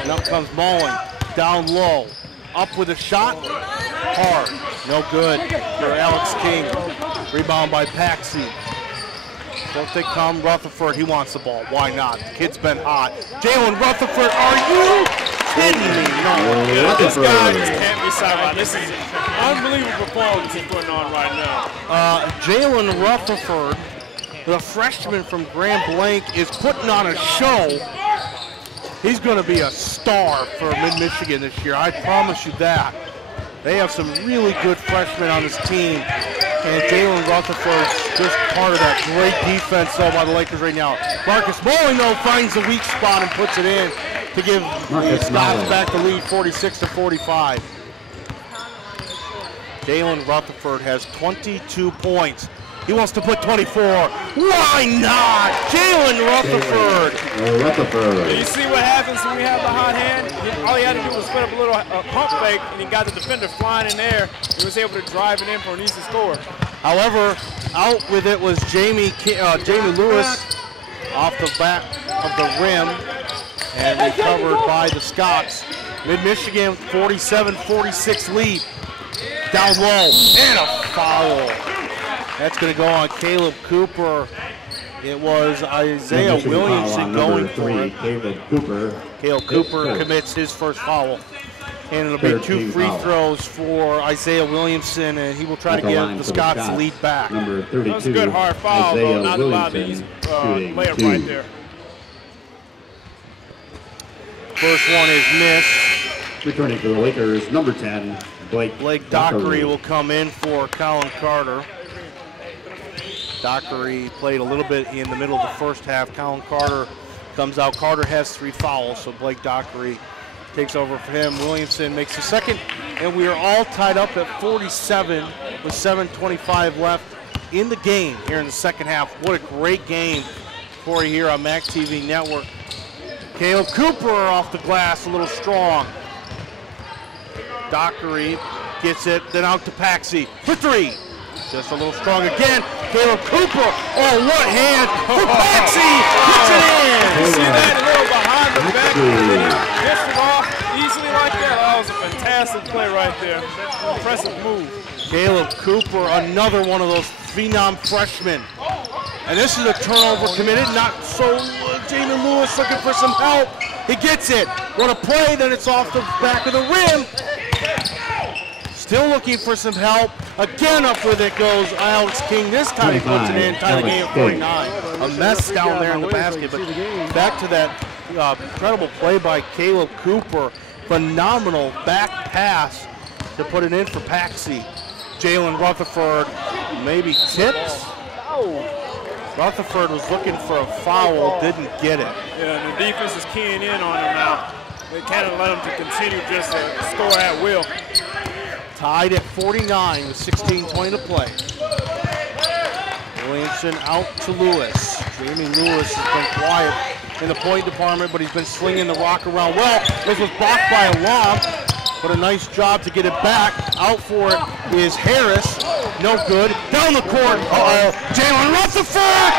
And up comes Mulling. Down low. Up with a shot. Hard. No good for Alex King. Rebound by Paxey. Don't they come? Rutherford, he wants the ball. Why not? The kid's been hot. Jalen Rutherford, are you kidding me? No. This guy just can't be sidelined. This is Unbelievable performance he's putting on right now. Jalen Rutherford, the freshman from Grand Blanc, is putting on a show. He's going to be a star for Mid-Michigan this year. I promise you that. They have some really good freshmen on this team. And Jalen Rutherford's just part of that great defense, though, by the Lakers right now. Marcus Bowling, though, finds the weak spot and puts it in to give the Scots back the lead, 46-45. Jalen Rutherford has 22 points. He wants to put 24. Why not? Jalen Rutherford. You see what happens when we have the hot hand? All he had to do was put up a little pump fake, and he got the defender flying in there. He was able to drive it in for an easy score. However, out with it was Jamie Lewis off the back of the rim and recovered by the Scots. Mid-Michigan 47-46 lead. Down low and a foul. That's going to go on Caleb Cooper. It was Isaiah Williamson going for it. Caleb Cooper commits his first foul. And it'll be 2 free throws for Isaiah Williamson, and he will try to give the Scots lead back. That was a good hard foul, though, not allowed to layup right there. First one is missed. Returning for the Lakers, number 10, Blake Dockery will come in for Colin Carter. Dockery played a little bit in the middle of the first half. Colin Carter comes out. Carter has 3 fouls, so Blake Dockery takes over for him. Williamson makes the second, and we are all tied up at 47 with 7:25 left in the game here in the second half. What a great game for you here on MAC TV Network. Caleb Cooper off the glass, a little strong. Dockery gets it, then out to Paxi for 3. Just a little strong again. Caleb Cooper. Oh, what hand for Paxi! Puts it in! You see that little behind the back? Gets it off easily like that. That was a fantastic play right there. Impressive move. Caleb Cooper, another one of those phenom freshmen. And this is a turnover committed. Not so. Jamie Lewis looking for some help. He gets it. What a play, then it's off the back of the rim. Still looking for some help. Again up with it goes Alex King. This time he puts it in, tie the game at 49. A mess down there in the basket. But back to that incredible play by Caleb Cooper. Phenomenal back pass to put it in for Paxi. Jalen Rutherford maybe tips. Rutherford was looking for a foul, didn't get it. Yeah, and the defense is keying in on him now. They can't let him to continue just to score at will. Tied at 49 with 16:20 to play. Williamson out to Lewis. Jamie Lewis has been quiet in the point department, but he's been slinging the rock around well. This was blocked by Alma, but a nice job to get it back. Out for it is Harris. No good. Down the court. Jalen Rutherford!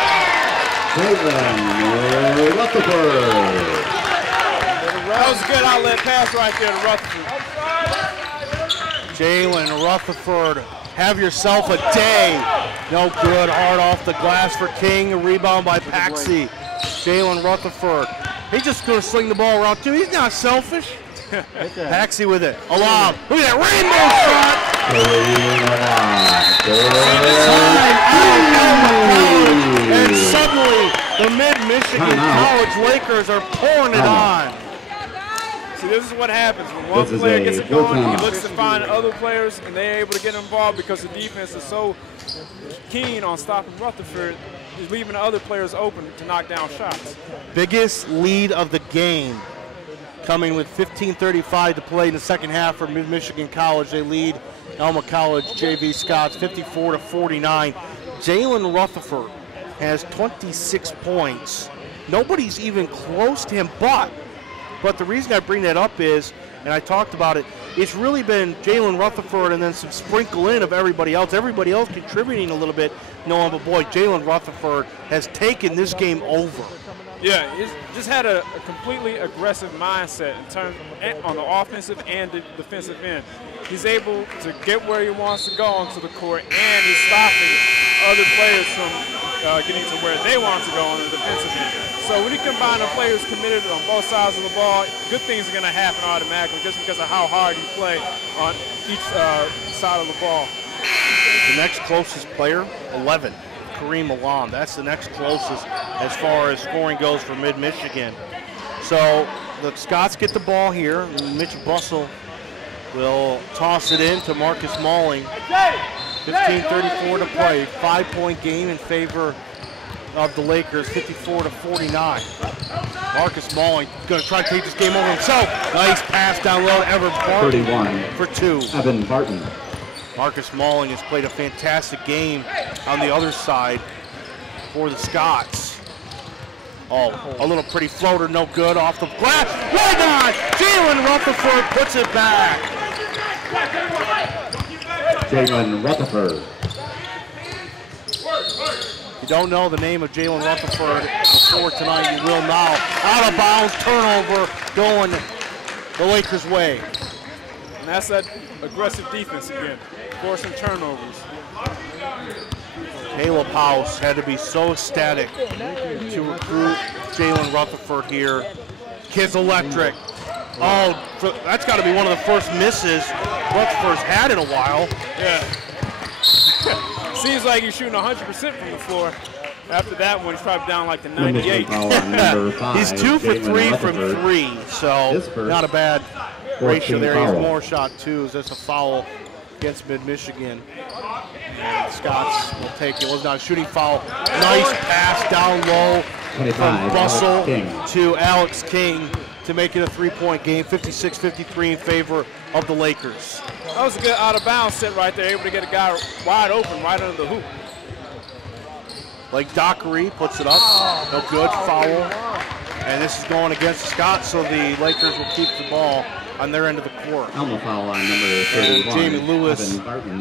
That was a good outlet pass right there to Rutherford. Jalen Rutherford, have yourself a day. No good, hard off the glass for King, a rebound by Paxi. Jalen Rutherford, he's just going to sling the ball around too. He's not selfish. Paxi with it, along. Look at that rainbow shot. And suddenly, the Mid-Michigan College Lakers are pouring it on. See, this is what happens. When one player gets it going, he looks to find other players, and they're able to get involved because the defense is so keen on stopping Rutherford. He's leaving the other players open to knock down shots. Biggest lead of the game, coming with 15:35 to play in the second half for Mid-Michigan College. They lead Alma College JV Scots 54-49. Jalen Rutherford has 26 points. Nobody's even close to him, but the reason I bring that up is, and I talked about it, it's really been Jalen Rutherford and then some sprinkle in of everybody else. Everybody else contributing a little bit. No, but boy, Jalen Rutherford has taken this game over. Yeah, he's just had a completely aggressive mindset in terms on the offensive and the defensive end. He's able to get where he wants to go onto the court, and he's stopping other players from getting to where they want to go on the defensive end. So when you combine the players committed on both sides of the ball, good things are going to happen automatically just because of how hard you play on each side of the ball. The next closest player, 11, Kareem Alam. That's the next closest as far as scoring goes for Mid-Michigan. So the Scots get the ball here. Mitch Bussell will toss it in to Marcus Malling. 15:34 to play. 5-point game in favor of the Lakers, 54-49. Marcus Malling going to try to take this game over himself. Nice pass down low to Evan Barton 31. for 2. Evan Barton. Marcus Malling has played a fantastic game on the other side for the Scots. Oh, a little pretty floater, no good, off the glass. Right on! Jalen Rutherford puts it back. Jalen Rutherford. If you don't know the name of Jalen Rutherford before tonight, you will now. Out of bounds, turnover, going the Lakers' way. And that's that aggressive defense again, forcing turnovers. Caleb House had to be so ecstatic to recruit Jalen Rutherford here. Kid's electric. Oh, that's got to be one of the first misses Rutherford's had in a while. Yeah. Seems like he's shooting 100% from the floor. After that one, he's probably down like the 98. He's 2 for 3 from 3, so not a bad ratio there. He has more shot twos. That's a foul against Mid-Michigan. And Scots will take it. It was not a shooting foul. Nice pass down low from Russell to Alex King to make it a 3-point game, 56-53 in favor of the Lakers. That was a good out-of-bounds set right there, able to get a guy wide open right under the hoop. Like Dockery puts it up, no good, foul. And this is going against the Scots, so the Lakers will keep the ball on their end of the court. Alma foul on number 31. Jamie Lewis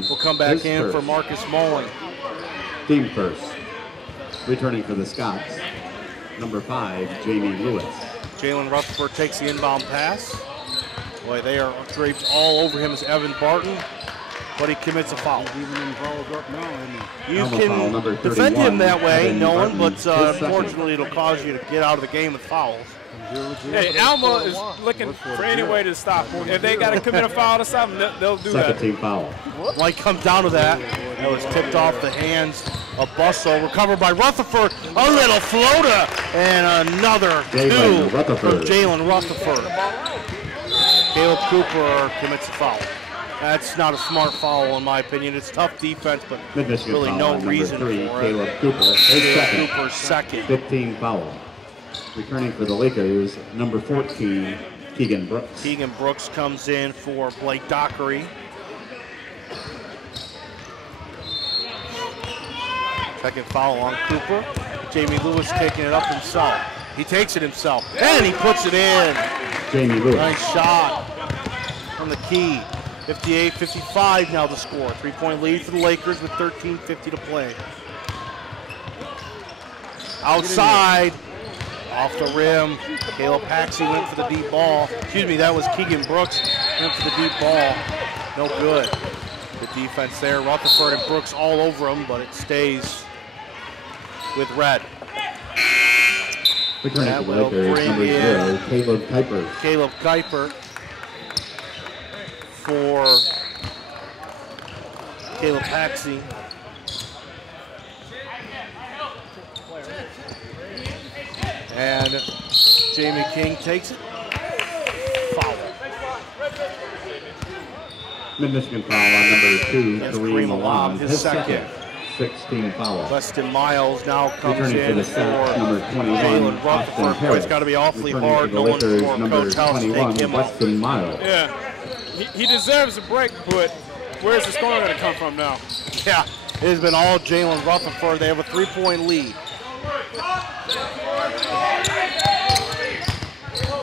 will come back in for Marcus Malling. Team first. Returning for the Scots, number 5, Jamie Lewis. Jalen Rutherford takes the inbound pass. Boy, they are draped all over him as Evan Barton, but he commits a foul. You can defend him that way, Nolan, but unfortunately it'll cause you to get out of the game with fouls. Hey, Alma is looking for any way to stop him. If they got to commit a foul or something, they'll do that. Second team foul. Might come down to that. That was tipped off the hands of Bussell. Recovered by Rutherford. A little floater. And another two from Jalen Rutherford. Caleb Cooper commits a foul. That's not a smart foul in my opinion. It's tough defense, but really no reason for it. Caleb Cooper. Caleb Cooper's second. 15 foul. Returning for the Lakers, number 14, Keegan Brooks. Keegan Brooks comes in for Blake Dockery. Second foul on Cooper. Jamie Lewis taking it up himself. He takes it himself, and he puts it in. Jamie Lewis. Nice shot from the key. 58-55 now the score. 3-point lead for the Lakers with 13:50 to play. Outside. Off the rim, Caleb Paxey went for the deep ball. Excuse me, that was Keegan Brooks, went for the deep ball. No good. Good defense there. Rutherford and Brooks all over him, but it stays with Red. That will bring in Caleb Kuiper. Caleb Kuiper for Caleb Paxey. And Jamie King takes it. Foul. Mid-Michigan foul on number 2, Kareem Alam, his second. 16 foul. Weston Miles now comes in for number 21, Jalen Rutherford. Boy, it's got to be awfully hard going for Coach House to take him off. Weston Miles. Yeah, he deserves a break, but where's the scoring going to come from now? Yeah, it has been all Jalen Rutherford. They have a 3-point lead.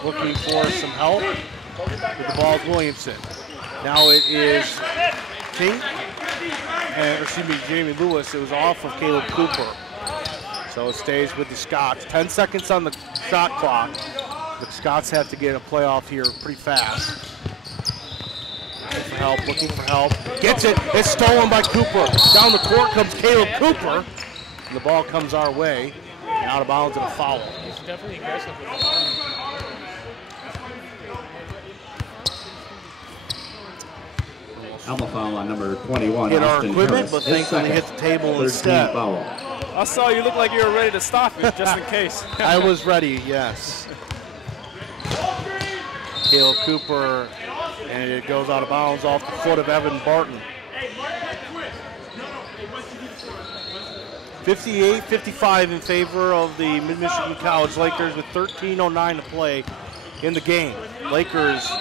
Looking for some help with the ball is Williamson. Now it is King, Jamie Lewis. It was off of Caleb Cooper. So it stays with the Scots. 10 seconds on the shot clock. The Scots have to get a playoff here pretty fast. Looking for help. Gets it. It's stolen by Cooper. Down the court comes Caleb Cooper. And the ball comes our way. And out of bounds and a foul. He's definitely aggressive with the ball. Alma foul on number 21. hit our Austin equipment, Harris. but His thankfully second. hit the table 13 instead. foul. I saw you look like you were ready to stop it, just in case. I was ready, yes. Caleb Cooper, and it goes out of bounds off the foot of Evan Barton. 58-55 in favor of the Mid-Michigan College Lakers with 13:09 to play in the game. Lakers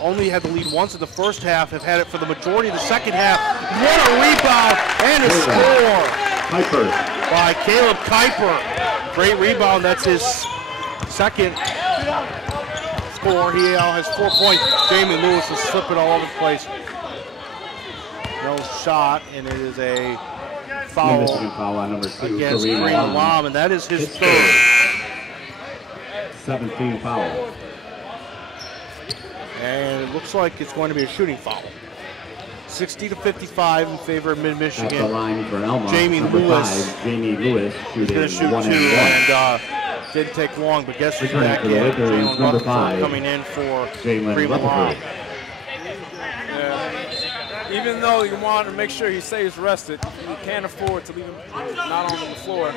only had the lead once in the first half, have had it for the majority of the second half. What a rebound and a score Piper. by Caleb Kuiper. Great rebound, that's his second score. He now has 4 points. Jamie Lewis is slipping all over the place. No shot, and it is a foul Michigan foul on number 2. against Kareem Kareem Alam. Alam, and that is his His third. 17 foul. And it looks like it's going to be a shooting foul. 60-55 in favor of At the Mid-Michigan. line for Alma. Jamie number Lewis. 5, Jamie Lewis He's going to shooting shoot 1 two, and 1. and didn't take long, but guess who's Returning back for in? the Lakers, Jalen number Rutherford 5, coming in for Jalen Kareem Alam. Rutherford. Yeah. Even though you want to make sure he stays rested, you can't afford to leave him not on the floor.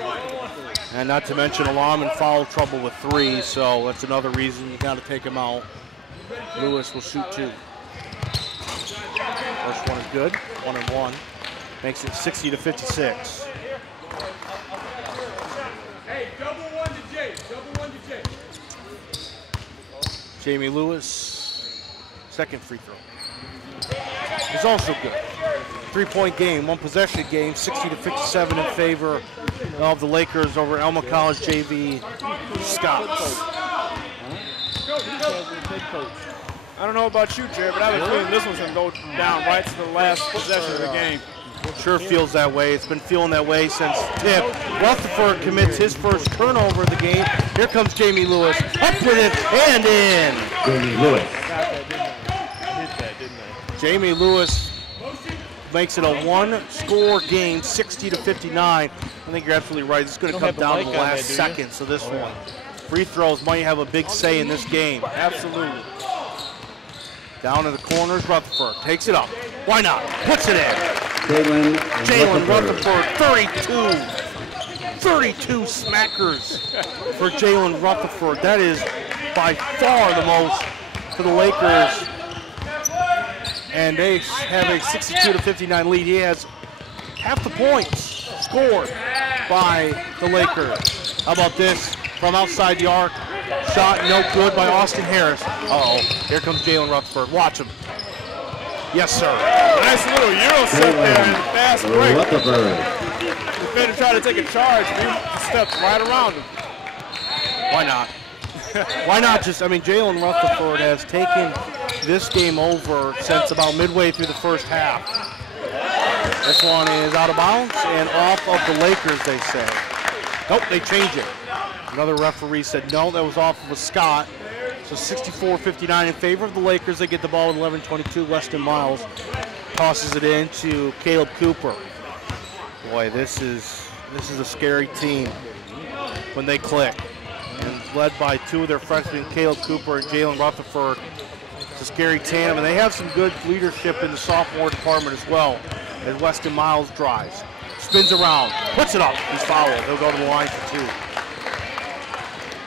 And not to mention Alam in foul trouble with 3, so that's another reason you got to take him out. Lewis will shoot 2. First one is good, 1 and 1. Makes it 60-56. Jamie Lewis, second free throw. Is also good. 3-point game, 1 possession game, 60-57 in favor of the Lakers over Alma College JV Scots. I don't know about you, Jared, but I have a feeling this one's going to go down right to the last possession of the game. Sure feels that way. It's been feeling that way since tip. Rutherford commits his first turnover of the game. Here comes Jamie Lewis. Up with it and in. Jamie Lewis. Jamie Lewis makes it a 1-score game, 60-59. I think you're absolutely right. It's going to come down to the last second. So this one. Free throws might have a big say in this game. Absolutely. Down in the corners, Rutherford takes it up. Why not? Puts it in. Jalen Rutherford, 32 smackers for Jalen Rutherford. That is by far the most for the Lakers. And they have a 62-59 lead. He has half the points scored by the Lakers. How about this from outside the arc? Shot no good by Austin Harris. Uh-oh, here comes Jalen Rutherford. Watch him. Yes, sir. Nice little Euro set there and fast break. Rutherford. Defender tried to take a charge, but he stepped right around him. Why not? Why not just, Jalen Rutherford has taken this game over since about midway through the first half. This one is out of bounds and off of the Lakers, they say. Nope, they change it. Another referee said no, that was off of a Scott. So 64-59 in favor of the Lakers. They get the ball with 11:22. Weston Miles tosses it in to Caleb Cooper. Boy, this is a scary team when they click. And led by 2 of their freshmen, Caleb Cooper and Jalen Rutherford. It's a scary tandem, and they have some good leadership in the sophomore department as well. As Weston Miles drives, spins around, puts it up. He's fouled. He'll go to the line for 2.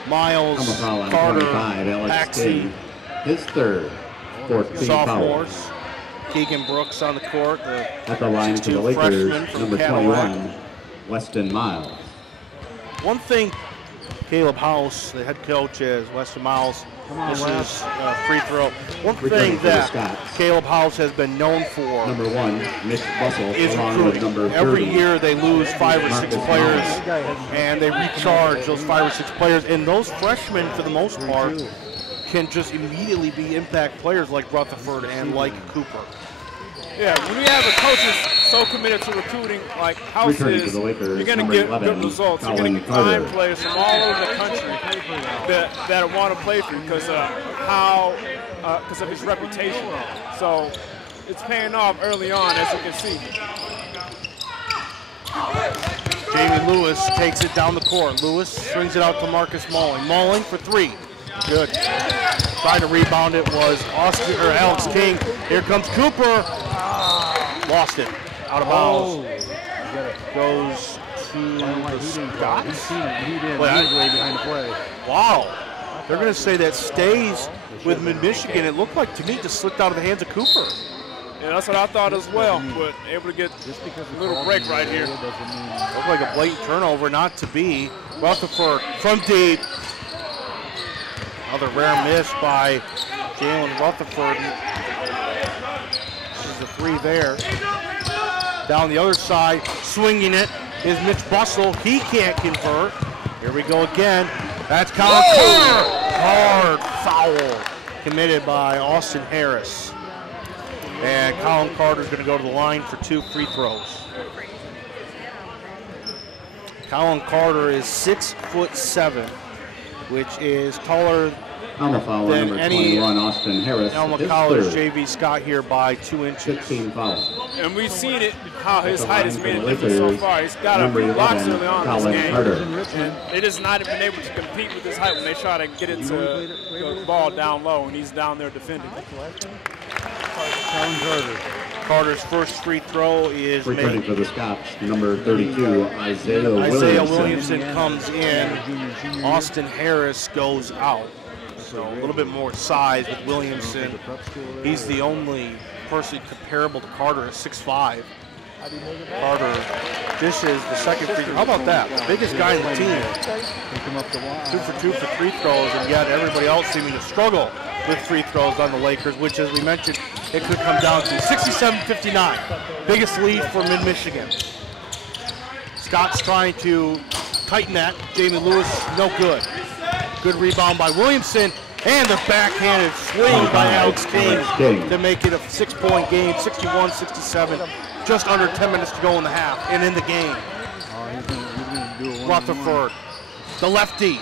Miles, Carter, Maxey, his third, 14 sophomores. foul. Keegan Brooks on the court, the At the line for the 6'2" freshman Lakers, from number Cadillac. 21, Weston Miles. One thing, Caleb House, the head coach, is Weston Miles. This is a free throw. One thing that Caleb House has been known for Number 1, Mitch Bussell, is along with recruiting. number 30. Every year they lose 5 or 6 players, and they recharge those 5 or 6 players. And those freshmen, for the most part, can just immediately be impact players like Rutherford and like Cooper. Yeah, when you have a coach who's so committed to recruiting like House Returning is, to the Lakers, you're going to number get 11, good results. You're going to get Colin fine players from all over the country that want to play for you because of his reputation. So it's paying off early on, as you can see. Jamie Lewis takes it down the court. Lewis swings it out to Marcus Malling. Malling for 3. Good. Trying to rebound it was Alex King. Here comes Cooper. Lost it. Out of bounds. Goes to the Scots. Behind the play. Wow. They're going to say that stays with Mid-Michigan. It looked like to me just slipped out of the hands of Cooper. Yeah, that's what I thought as well, but able to get a little break right here. Looked like a blatant turnover, not to be. Rutherford from deep. Another rare miss by Jalen Rutherford. There's a three there. Down the other side, swinging it is Mitch Bustle. He can't convert. Here we go again. That's Colin Carter. Hard foul committed by Austin Harris. And Colin Carter's going to go to the line for 2 free throws. Colin Carter is 6'7", which is taller Alma foul on than number any 21, Austin Harris. Alma his College third. JV Scott here by 2 inches. 16 fouls. And we've seen it, how his At the height has line made a for the difference so Lakers, far. He's got a number few blocks 11, early on in Colin this game. Carter. And they just not been able to compete with his height when they try to get it to the ball down low, and he's down there defending. Colin Carter. Carter's first free throw is Returning made. for the Scots, number 32, Isaiah Isaiah Williamson. Williamson comes in. Austin Harris goes out. So a little bit more size with Williamson. He's the only person comparable to Carter at 6'5". Carter dishes the second free throw. How about that? The biggest guy in the team. 2 for 2 for free throws, and yet everybody else seeming to struggle with free throws on the Lakers, which, as we mentioned, it could come down to 67-59. Biggest lead for Mid-Michigan. Scott's trying to tighten that. Jamie Lewis, no good. Good rebound by Williamson, and the backhanded swing by Alex King to make it a 6-point game, 61-67. Just under 10 minutes to go in the half and in the game. Rutherford, the lefty,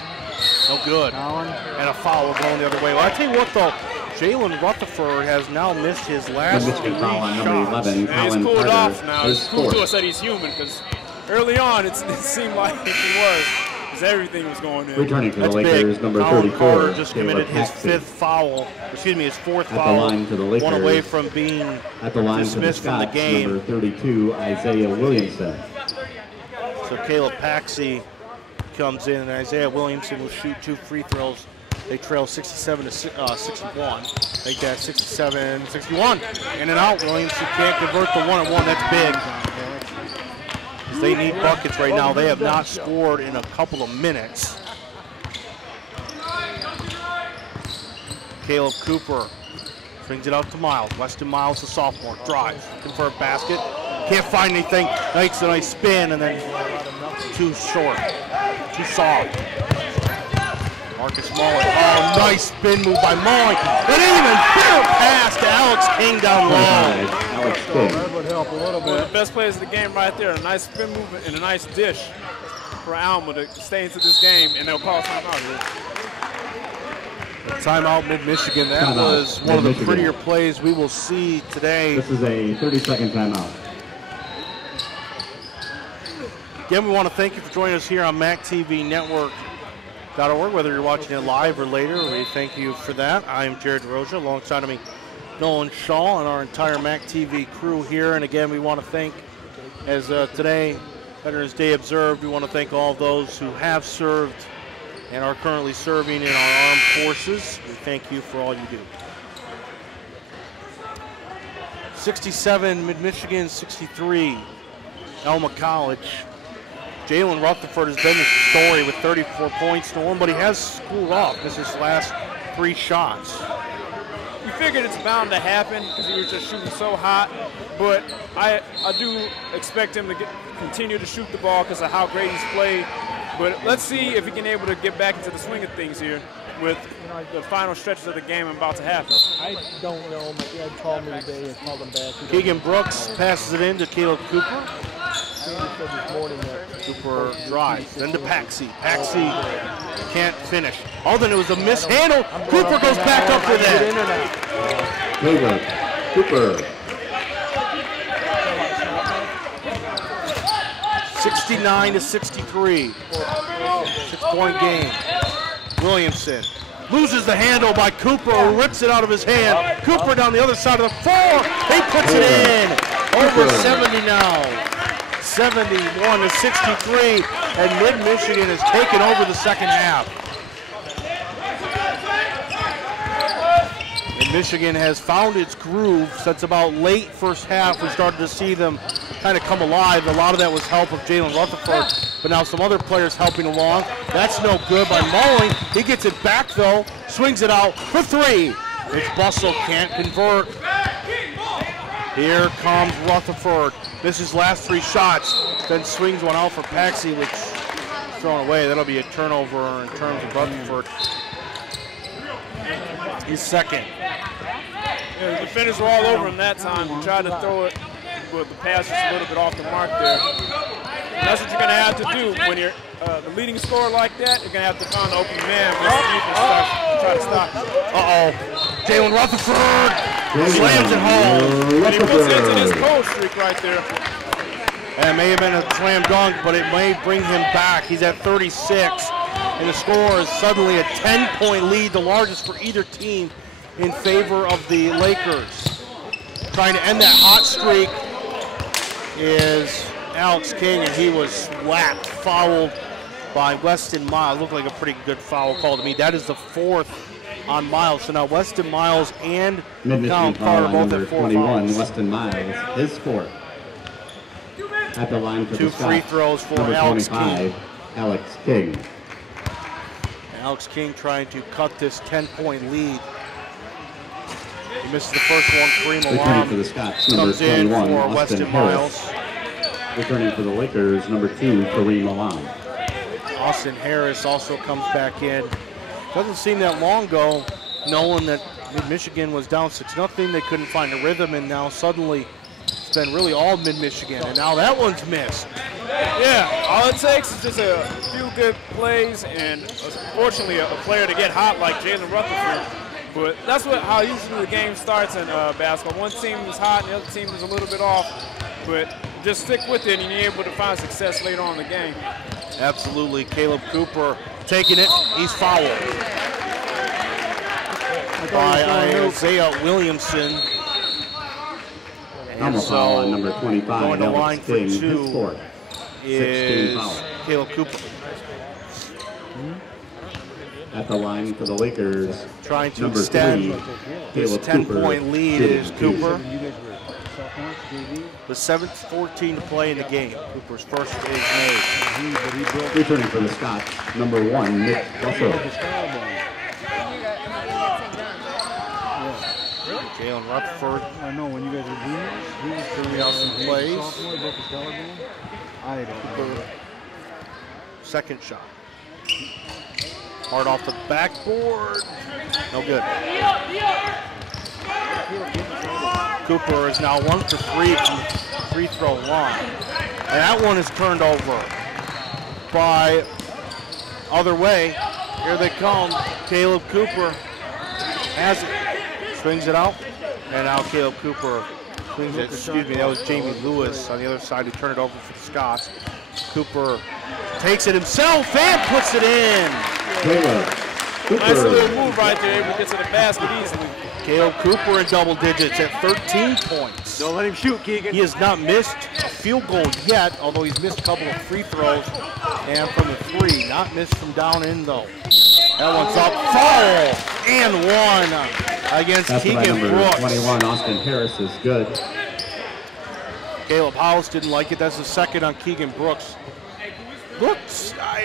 no good. And a foul going the other way. Well, I tell you what, though, Jalen Rutherford has now missed his last 3 Michigan foul on number shots. 11, And he's Colin cooled Carter. off now. his It's cool fourth. to us that he's human, because early on it seemed like he was, because everything was going in. Returning for the That's Lakers, big. number Colin 34, Carter just Caleb committed his Paxton. 5th foul, his 4th At the foul, line for the Lakers. one away from being At the line for the dismissed from the Scots, game. number 32, Isaiah Williamson. So Caleb Paxton comes in, and Isaiah Williamson will shoot 2 free throws. They trail 67-61. Make that 67-61. In and out. Williamson can't convert the 1-on-1. That's big. 'Cause they need buckets right now. They have not scored in a couple of minutes. Caleb Cooper brings it up to Miles. Weston Miles, the sophomore, drives, convert basket. Can't find anything. Makes a nice spin, and then too short, too soft. Marcus Mullen. Oh, nice spin move by Mullen. An even better pass to Alex King down low. Alex King. That would help a little One of bit. the best plays of the game right there. A nice spin movement and a nice dish for Alma to stay into this game, and they'll call timeout here. Timeout Mid-Michigan. That Timeout, was one of the Mid-Michigan. prettier plays we will see today. This is a 30-second timeout. Again, we want to thank you for joining us here on MacTVNetwork.org, whether you're watching it live or later. We thank you for that. I'm Jared DeRosa, alongside of me, Nolan Shaw, and our entire MacTV crew here. And again, we want to thank, as today, Veterans Day observed, we want to thank all of those who have served and are currently serving in our armed forces. We thank you for all you do. 67 Mid-Michigan, 63 Alma College. Jalen Rutherford has been the story with 34 points, Norm, but he has cooled off. This is his last 3 shots. You figured it's bound to happen because he was just shooting so hot, but I do expect him to continue to shoot the ball because of how great he's played. But let's see if he can able to get back into the swing of things here with the final stretches of the game about to happen. I don't know. My dad called me today and called him back. Keegan Brooks passes it in to Caleb Cooper. Sandy said this morning that Cooper drives, then to Paxi. Paxi can't finish. Oh, then it was a mishandle. Cooper goes back up with it. Cooper. 69-63. 6-point game. Williamson Loses the handle by Cooper, who rips it out of his hand. Cooper down the other side of the floor. He puts it in. Over 70 now. 71 to 63, and Mid-Michigan has taken over the second half. Mid-Michigan has found its groove since about late first half. We started to see them kind of come alive. A lot of that was help of Jalen Rutherford, but now some other players helping along. That's no good by Mulling. He gets it back though, swings it out for three. It's Bustle, can't convert. Here comes Rutherford. Misses last three shots, then swings one out for Paxi, which is thrown away. That'll be a turnover in terms of Rutherford. He's second. Yeah, the defenders were all over him that time. He tried to throw it, but the pass was a little bit off the mark there. And that's what you're going to have to do when you're the leading scorer like that. You're going to have to find an open man and try to stop it. Jalen Rutherford slams it home. And he puts it into this cold streak right there. It may have been a slam dunk, but it may bring him back. He's at 36, and the score is suddenly a 10-point lead, the largest for either team in favor of the Lakers. Trying to end that hot streak is Alex King, and he was slapped, fouled by Weston Miles. Looked like a pretty good foul call to me. That is the fourth on Miles. So now Weston Miles and Colin Carter both at 4 21, fouls. Weston Miles, his fourth. At the line for Two the free throws for number Alex 25, King. Alex King. Alex King trying to cut this 10-point lead. He misses the first one. Kareem Returning for the Alam Scots, number comes in 21, for Austin Weston Harris. Miles. Returning for the Lakers, number 2, Kareem Alam. Austin Harris also comes back in. Doesn't seem that long ago, knowing that Mid-Michigan was down 6-0, they couldn't find a rhythm, and now suddenly it's been really all Mid-Michigan, and now that one's missed. Yeah, all it takes is just a few good plays and fortunately a player to get hot like Jalen Rutherford. But that's how usually the game starts in basketball. One team is hot and the other team is a little bit off, but just stick with it and you're able to find success later on in the game. Absolutely. Caleb Cooper taking it. He's fouled by Isaiah Williamson. And so number 25, going to line for King, two his fourth. is Caleb Cooper. At the line for the Lakers, Trying to number extend 3, his Caleb 10-point lead shooting is two. Cooper. With 7:14 to play in the game. Cooper's first is made. Returning for the Scots, number 1, Nick Russell. Jalen Rutherford. I know when you guys were juniors, he was Bring out some plays. sophomore, broke his collarbone. I don't know. Second shot. Hard off the backboard. No good. Cooper is now 1 for 3 from the free throw line. And that one is turned over by other way. Here they come. Caleb Cooper has it. Swings it out. And now Caleb Cooper swings it. Excuse me, that was Jamie Lewis on the other side who turned it over for the Scots. Cooper takes it himself and puts it in. Caleb Cooper. Nice little move right there, able to get to the basket easily. Caleb Cooper in double digits at 13 points. Don't let him shoot, Keegan. He has not missed a field goal yet, although he's missed a couple of free throws. And from the three, not missed from down in though. That one's up, foul, and one against That's Keegan number Brooks. 21, Austin Harris is good. Caleb House didn't like it. That's the second on Keegan Brooks.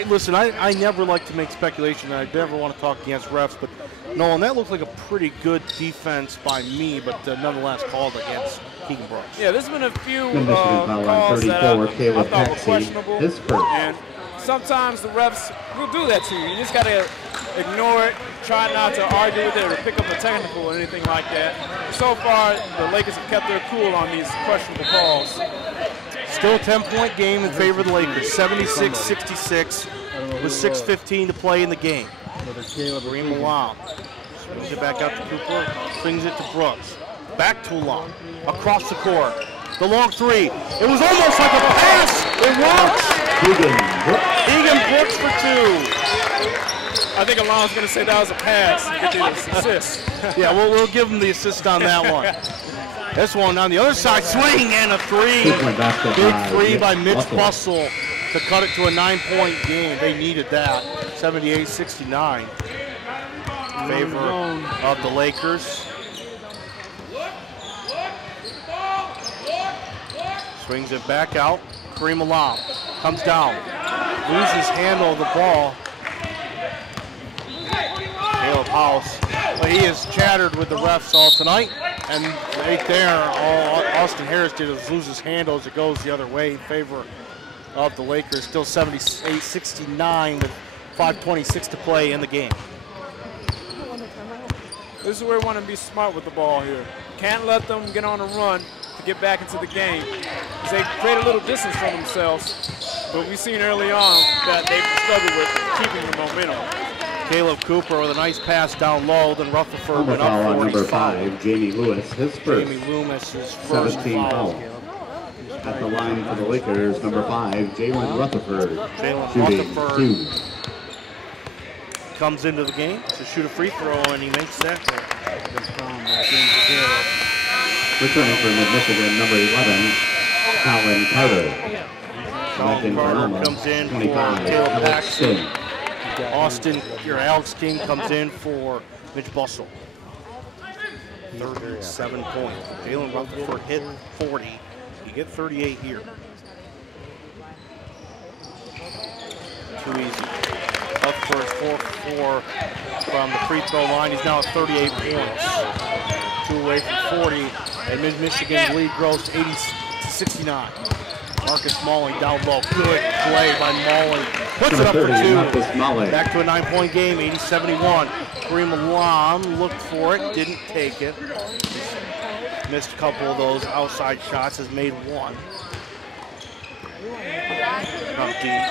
Listen, I never like to make speculation. I never want to talk against refs, but Nolan, that looks like a pretty good defense by me, but nonetheless called against Keegan Brooks. Yeah, there's been a few Michigan foul on calls that 34, I Caleb thought were Paxi, questionable. his first. And sometimes the refs will do that to you. You just got to ignore it, try not to argue with it or pick up a technical or anything like that. So far, the Lakers have kept their cool on these questionable calls. Still a 10-point game in favor of the Lakers, 76-66 with 6:15 to play in the game. Kareem Alam swings it back out to Cooper, swings it to Brooks. Back to Alam, across the court. The long three. It was almost like a pass. It works. Keegan Brooks. Keegan Brooks for two. I think Alon's going to say that was a pass and get the assist. Yeah, we'll give him the assist on that one. This one on the other side, swing and a three. Big three by Mitch Bustle to cut it to a 9-point game. They needed that. 78-69 in favor of the Lakers. Swings it back out. Kareem Alma comes down, loses handle of the ball. Caleb House, but he has chattered with the refs all tonight, and right there, all Austin Harris did was lose his handle as it goes the other way in favor of the Lakers. Still 78-69 with 5:26 to play in the game. This is where we want to be smart with the ball here. Can't let them get on a run to get back into the game. Because they create a little distance for themselves, but we've seen early on that they've struggled with keeping the momentum. Caleb Cooper with a nice pass down low, then Rutherford went up for number 5, Jamie Lewis, his first. Jamie Loomis, his first 17 foul. At the line for the Lakers, number 5, Jalen Rutherford. Jalen Rutherford comes into the game to shoot a free throw, and he makes that. Returning from Michigan, number 11, Colin Carter. Colin Carter comes in for Caleb Paxton. Alex King comes in for Mitch Bustle. 37 points. Jalen Rutherford hit 40. You get 38 here. Too easy. Rutherford 4-4 from the free throw line. He's now at 38 points. 2 away from 40. And Michigan's lead grows to 80-69. Marcus Mulling down low. Good play by Mulling. Puts it up for 2. Back to a 9-point game, 80-71. Kareem Alma looked for it, didn't take it. Missed a couple of those outside shots, has made one. From deep.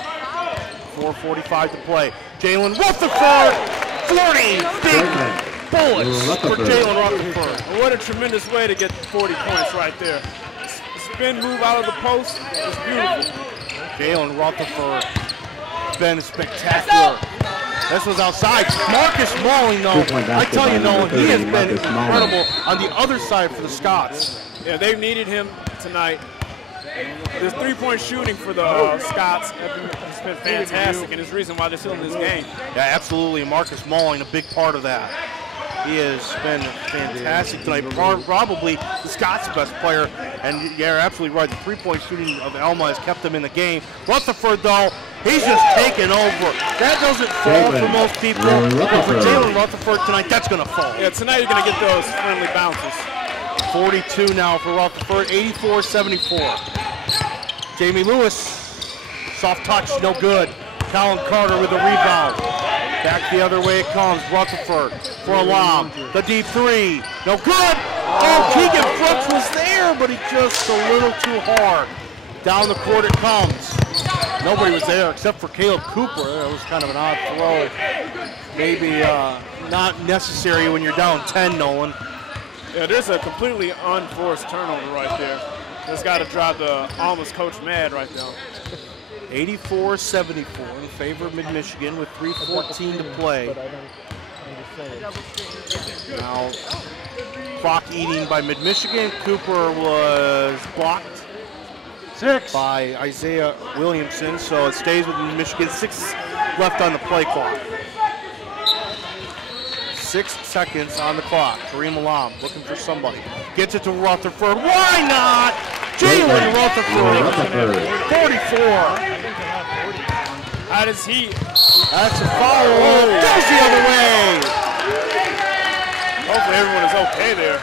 4:45 to play. Jalen Rutherford, 40. Big bullets for Jalen Rutherford. What a tremendous way to get 40 points right there. Spin move out of the post is beautiful. Jalen Rutherford been spectacular. This was outside. Marcus Mulling, though, I tell you, Nolan, he has been incredible on the other side for the Scots. Yeah, they've needed him tonight. This three-point shooting for the Scots has been fantastic, and is the reason why they're still in this game. Yeah, absolutely. Marcus Mulling, a big part of that. He has been fantastic tonight. Probably the Scots' best player. And you're absolutely right. The three-point shooting of Alma has kept them in the game. Rutherford, though, he's just taken over. That doesn't fall for most people. But for Jalen Rutherford tonight, that's going to fall. Yeah, tonight you're going to get those friendly bounces. 42 now for Rutherford, 84-74. Jamie Lewis, soft touch, no good. Colin Carter with the rebound. Back the other way it comes. Rutherford for Alma. The deep three. No good. Oh, Keegan Brooks was there, but he just a little too hard. Down the court it comes. Nobody was there except for Caleb Cooper. That was kind of an odd throw. Maybe not necessary when you're down 10, Nolan. Yeah, there's a completely unforced turnover right there. That's got to drive the Alma's coach mad right now. 84-74 in favor of Mid-Michigan with 3:14 to play. Now, clock eating by Mid-Michigan. Cooper was blocked by Isaiah Williamson, so it stays with Michigan. 6 left on the play clock. 6 seconds on the clock. Kareem Alma looking for somebody. Gets it to Rutherford. Why not? Jalen Rutherford, 44. How does he? That's a foul. Goes the other way. Hopefully everyone is okay there.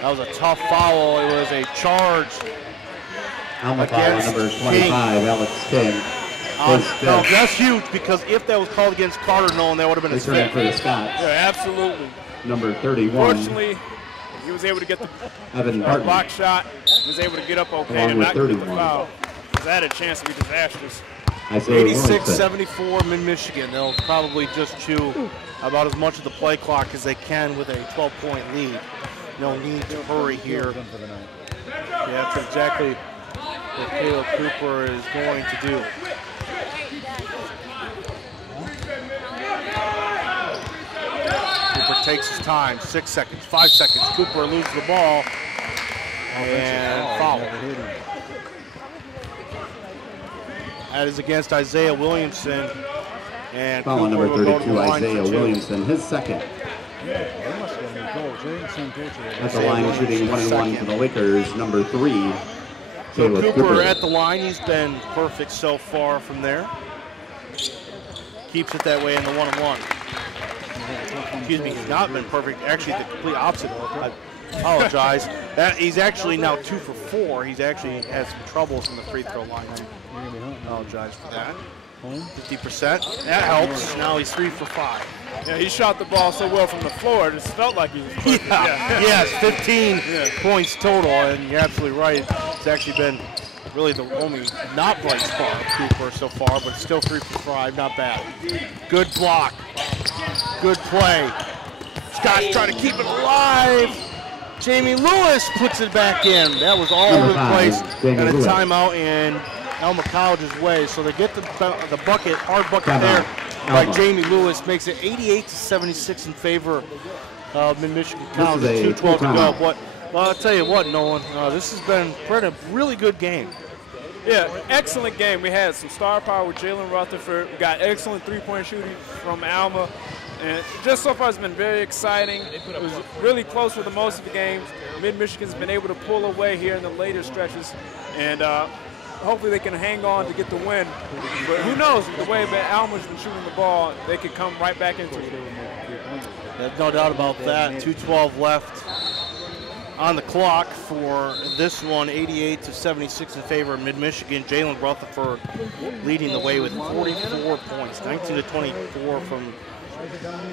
That was a tough foul. It was a charge Alma foul number 25, Alex King. No, that's huge because if that was called against Carter, Nolan, that would have been a stick. For the Scots. Yeah, absolutely. Number 31. Fortunately, he was able to get the Evan block shot. He was able to get up okay and not get the foul. That had a chance to be disastrous. 86-74 Mid-Michigan. They'll probably just chew about as much of the play clock as they can with a 12-point lead. No need to hurry here. Yeah, that's exactly what Caleb Cooper is going to do. takes his time. 6 seconds, 5 seconds. Cooper loses the ball and foul. That is against Isaiah Williamson. And Foul on Cooper number will go to the 32, line Isaiah for 2. Williamson, his second. They must have been goals. They didn't seem to. At the line, shooting 1-1 for the Lakers, number 3, So Caleb Cooper at the line, he's been perfect so far from there. Keeps it that way in the 1-1. Excuse me, he's not been perfect. Actually, the complete opposite. I apologize. He's actually now 2 for 4. He's actually had some troubles in the free throw line. I apologize for that. 50%. That helps. Now he's 3 for 5. Yeah, he shot the ball so well from the floor, it just felt like he was perfect. Yes, 15 points total, and you're absolutely right. It's actually been really the only not bright spot of Cooper so far, but still 3 for 5, not bad. Good block, good play. Scott's trying to keep it alive. Jamie Lewis puts it back in. That was all over the place, and a timeout in Alma College's way. So they get the bucket, hard bucket there by Jamie Lewis, makes it 88-76 in favor of Mid-Michigan College. 2:12 to go. Well, I'll tell you what, Nolan, this has been a really good game. Yeah, excellent game. We had some star power with Jalen Rutherford. We got excellent three-point shooting from Alma. And just so far, it's been very exciting. It was really close for the most of the games. Mid-Michigan's been able to pull away here in the later stretches. And hopefully they can hang on to get the win. But who knows, the way that Alma's been shooting the ball, they could come right back into it. There's no doubt about that. 2:12 left on the clock for this one, 88-76 in favor of Mid-Michigan. Jalen Rutherford leading the way with 44 points, 19-24 from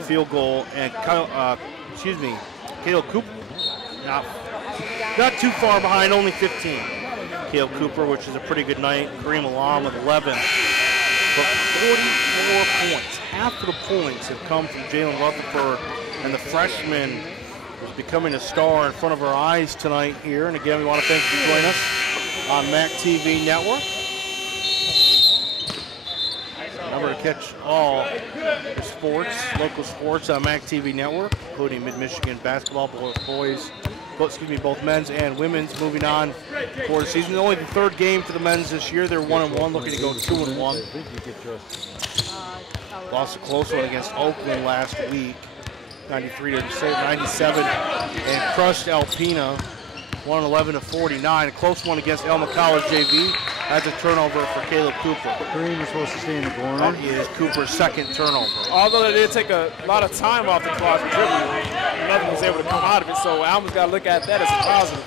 field goal, and Caleb Cooper not too far behind, only 15. Caleb Cooper, which is a pretty good night. Kareem Alam with 11, but 44 points. Half of the points have come from Jalen Rutherford, and the freshman is becoming a star in front of our eyes tonight here. And again, we want to thank you for joining us on MAC TV Network. Remember to catch all the sports, local sports on MAC TV Network, including Mid-Michigan basketball, both men's and women's moving on for the season. Only the third game for the men's this year. They're 1-1, looking to go 2-1. Lost a close one against Oakland last week, 93-97, and crushed Alpena, 111-49. A close one against Alma College JV. That's a turnover for Caleb Cooper. Kareem was supposed to stay in the corner. That is Cooper's second turnover. Although they did take a lot of time off the clock for dribbling, nothing was able to come out of it, so Alma's got to look at that as a positive.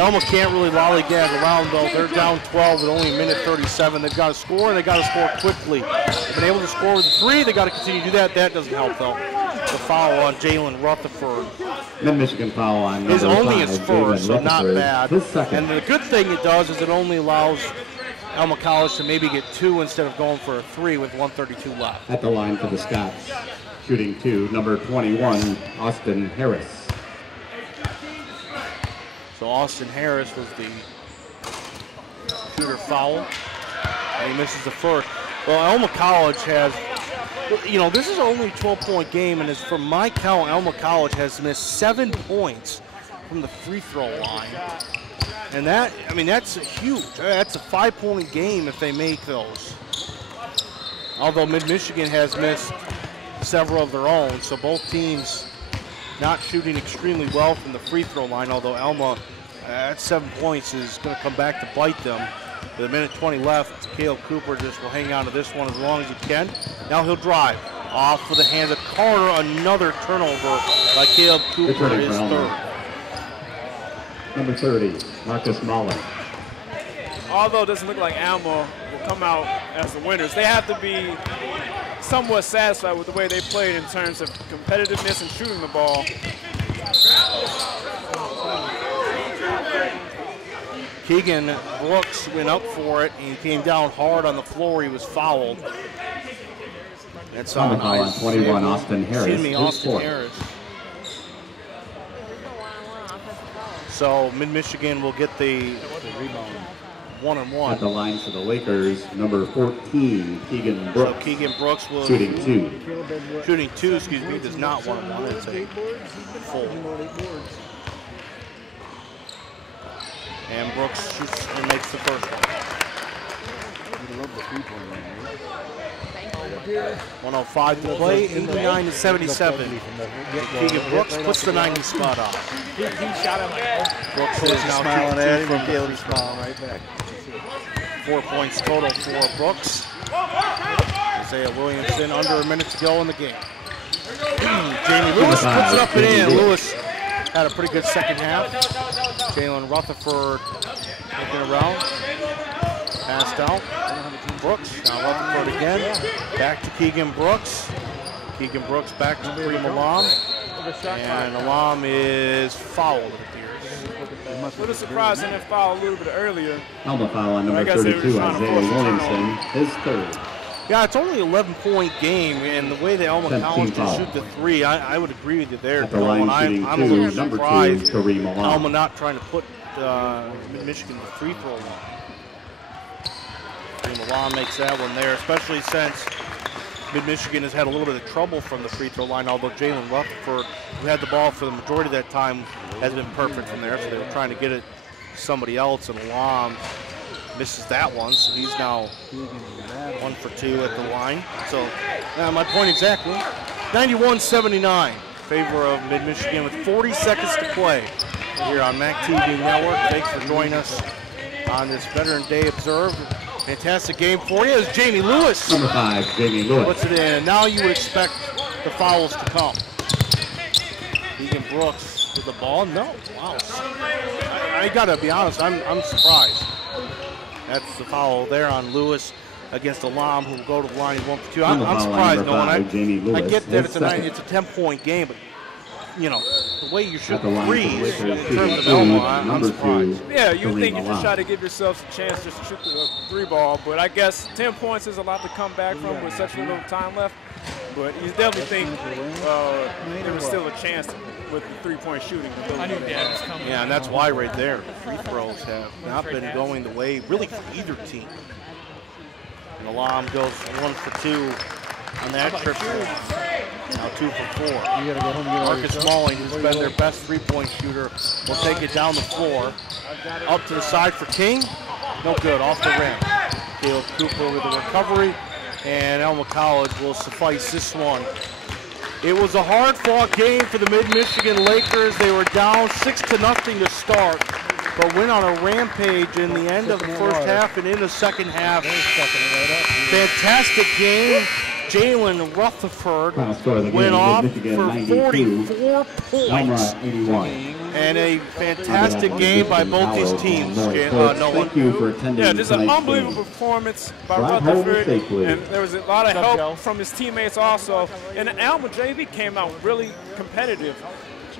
Alma can't really lollygag around, though. They're down 12 with only a minute 37. They've got to score, and they've got to score quickly. They've been able to score with the 3. They've got to continue to do that. That doesn't help, though. The foul on Jalen Rutherford. Mid-Michigan foul on is only 5, his first, so not bad. His second. And the good thing it does is it only allows Alma College to maybe get 2 instead of going for a 3 with 1:32 left. At the line for the Scots, shooting 2, number 21, Austin Harris. So Austin Harris was the shooter foul, and he misses the first. Well, Alma College has, this is only a 12-point game, and from my count, Alma College has missed 7 points from the free throw line. And that's huge. That's a 5-point game if they make those. Although Mid-Michigan has missed several of their own, so both teams not shooting extremely well from the free throw line, although Alma at 7 points is going to come back to bite them. With a minute 20 left, Caleb Cooper just will hang on to this one as long as he can. Now he'll drive. Off with the hands of Carter, another turnover by Caleb Cooper, his third. Number 30, Marcus Mullen. Although it doesn't look like Alma will come out as the winners, they have to be somewhat satisfied with the way they played in terms of competitiveness and shooting the ball. Keegan Brooks went up for it. He came down hard on the floor. He was fouled. That's on 21, Austin Harris. Austin Harris. So Mid-Michigan will get the 1-1. At the line for the Lakers, number 14, Keegan Brooks. So Keegan Brooks will shooting 2. Shooting 2, excuse me, does not 1-1. It's a full. And Brooks shoots and makes the first one. 105 to play, 89-77. Keegan Brooks puts the 90 spot on. He shot him like, Brooks is now smiling at him from and Gailey smiling right back. 4 points total for Brooks. Isaiah Williamson under a minute to go in the game. Jamie Lewis puts it up and in. Lewis had a pretty good second half. Jalen Rutherford looking around. Passed out. Brooks. Now Rutherford again. Back to Keegan Brooks. Keegan Brooks back to Kareem Alam. And Alam is fouled, it appears. A little surprised in that foul a little bit earlier. Alma foul on number 32, Isaiah Williamson, his third. Yeah, it's only an 11-point game, and the way that Alma College can shoot the three, I would agree with you there. At the line shooting I'm a little number 2, surprised Kareem Alam. Alma not trying to put Michigan the free throw line. Kareem Alam makes that one there, especially since Mid-Michigan has had a little bit of trouble from the free throw line, although Jalen Rutherford, who had the ball for the majority of that time, has been perfect from there, so they were trying to get it to somebody else, and Alam misses that one, so he's now 1 for 2 at the line. So, my point exactly, 91-79 in favor of Mid-Michigan with 40 seconds to play here on MAC TV Network. Thanks for joining us on this Veteran Day Observed. Fantastic game for you as Jamie Lewis. Number 5, Jamie Lewis. Puts it in, and now you would expect the fouls to come. Keegan Brooks with the ball. No, wow. I gotta be honest, I'm surprised. That's the foul there on Lewis against Alam, who will go to the line 1 for 2. I'm surprised, Nolan. I get that it's a 10-point game, but you know, the way you shoot threes in terms of Alma, I'm surprised. Yeah, you would think you just try to give yourself a chance just to shoot the 3 ball, but I guess 10 points is a lot to come back from with such little time left. But you definitely think there was still a chance with the 3-point shooting. I knew Dad was coming. Yeah, and that's why right there, free throws have not been going the way, really, for either team. And Alam goes 1 for 2 on that trip. Now 2 for 4. Marcus Smalling, who's been their best 3-point shooter, will take it down the floor. Up to the side for King. No good, off the rim. Caleb Cooper with the recovery, and Alma College will suffice this one. It was a hard-fought game for the Mid-Michigan Lakers. They were down 6-0 to start, but went on a rampage in the end of the first half and in the second half. Fantastic game. Jalen Rutherford went off for 44 points. And a fantastic game by both these teams. Yeah, just an unbelievable performance by Rutherford. And there was a lot of help from his teammates also. And the Alma JV came out really competitive.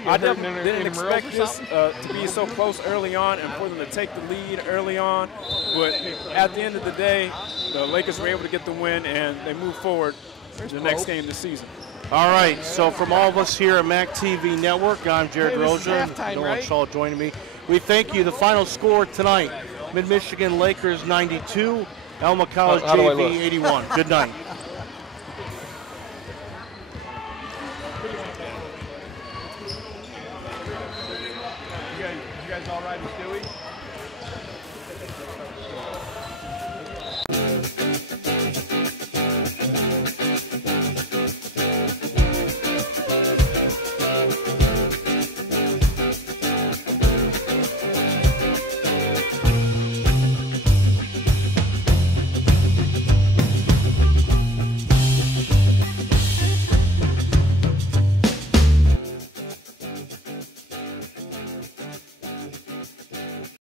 I definitely didn't expect this to be so close early on and for them to take the lead early on. But at the end of the day, the Lakers were able to get the win and they moved forward to the next game this season. All right, so from all of us here at MAC TV Network, I'm Jared Roja, Nolan Shaw joining me. We thank you. The final score tonight, Mid-Michigan Lakers 92, Alma College JV 81. Good night.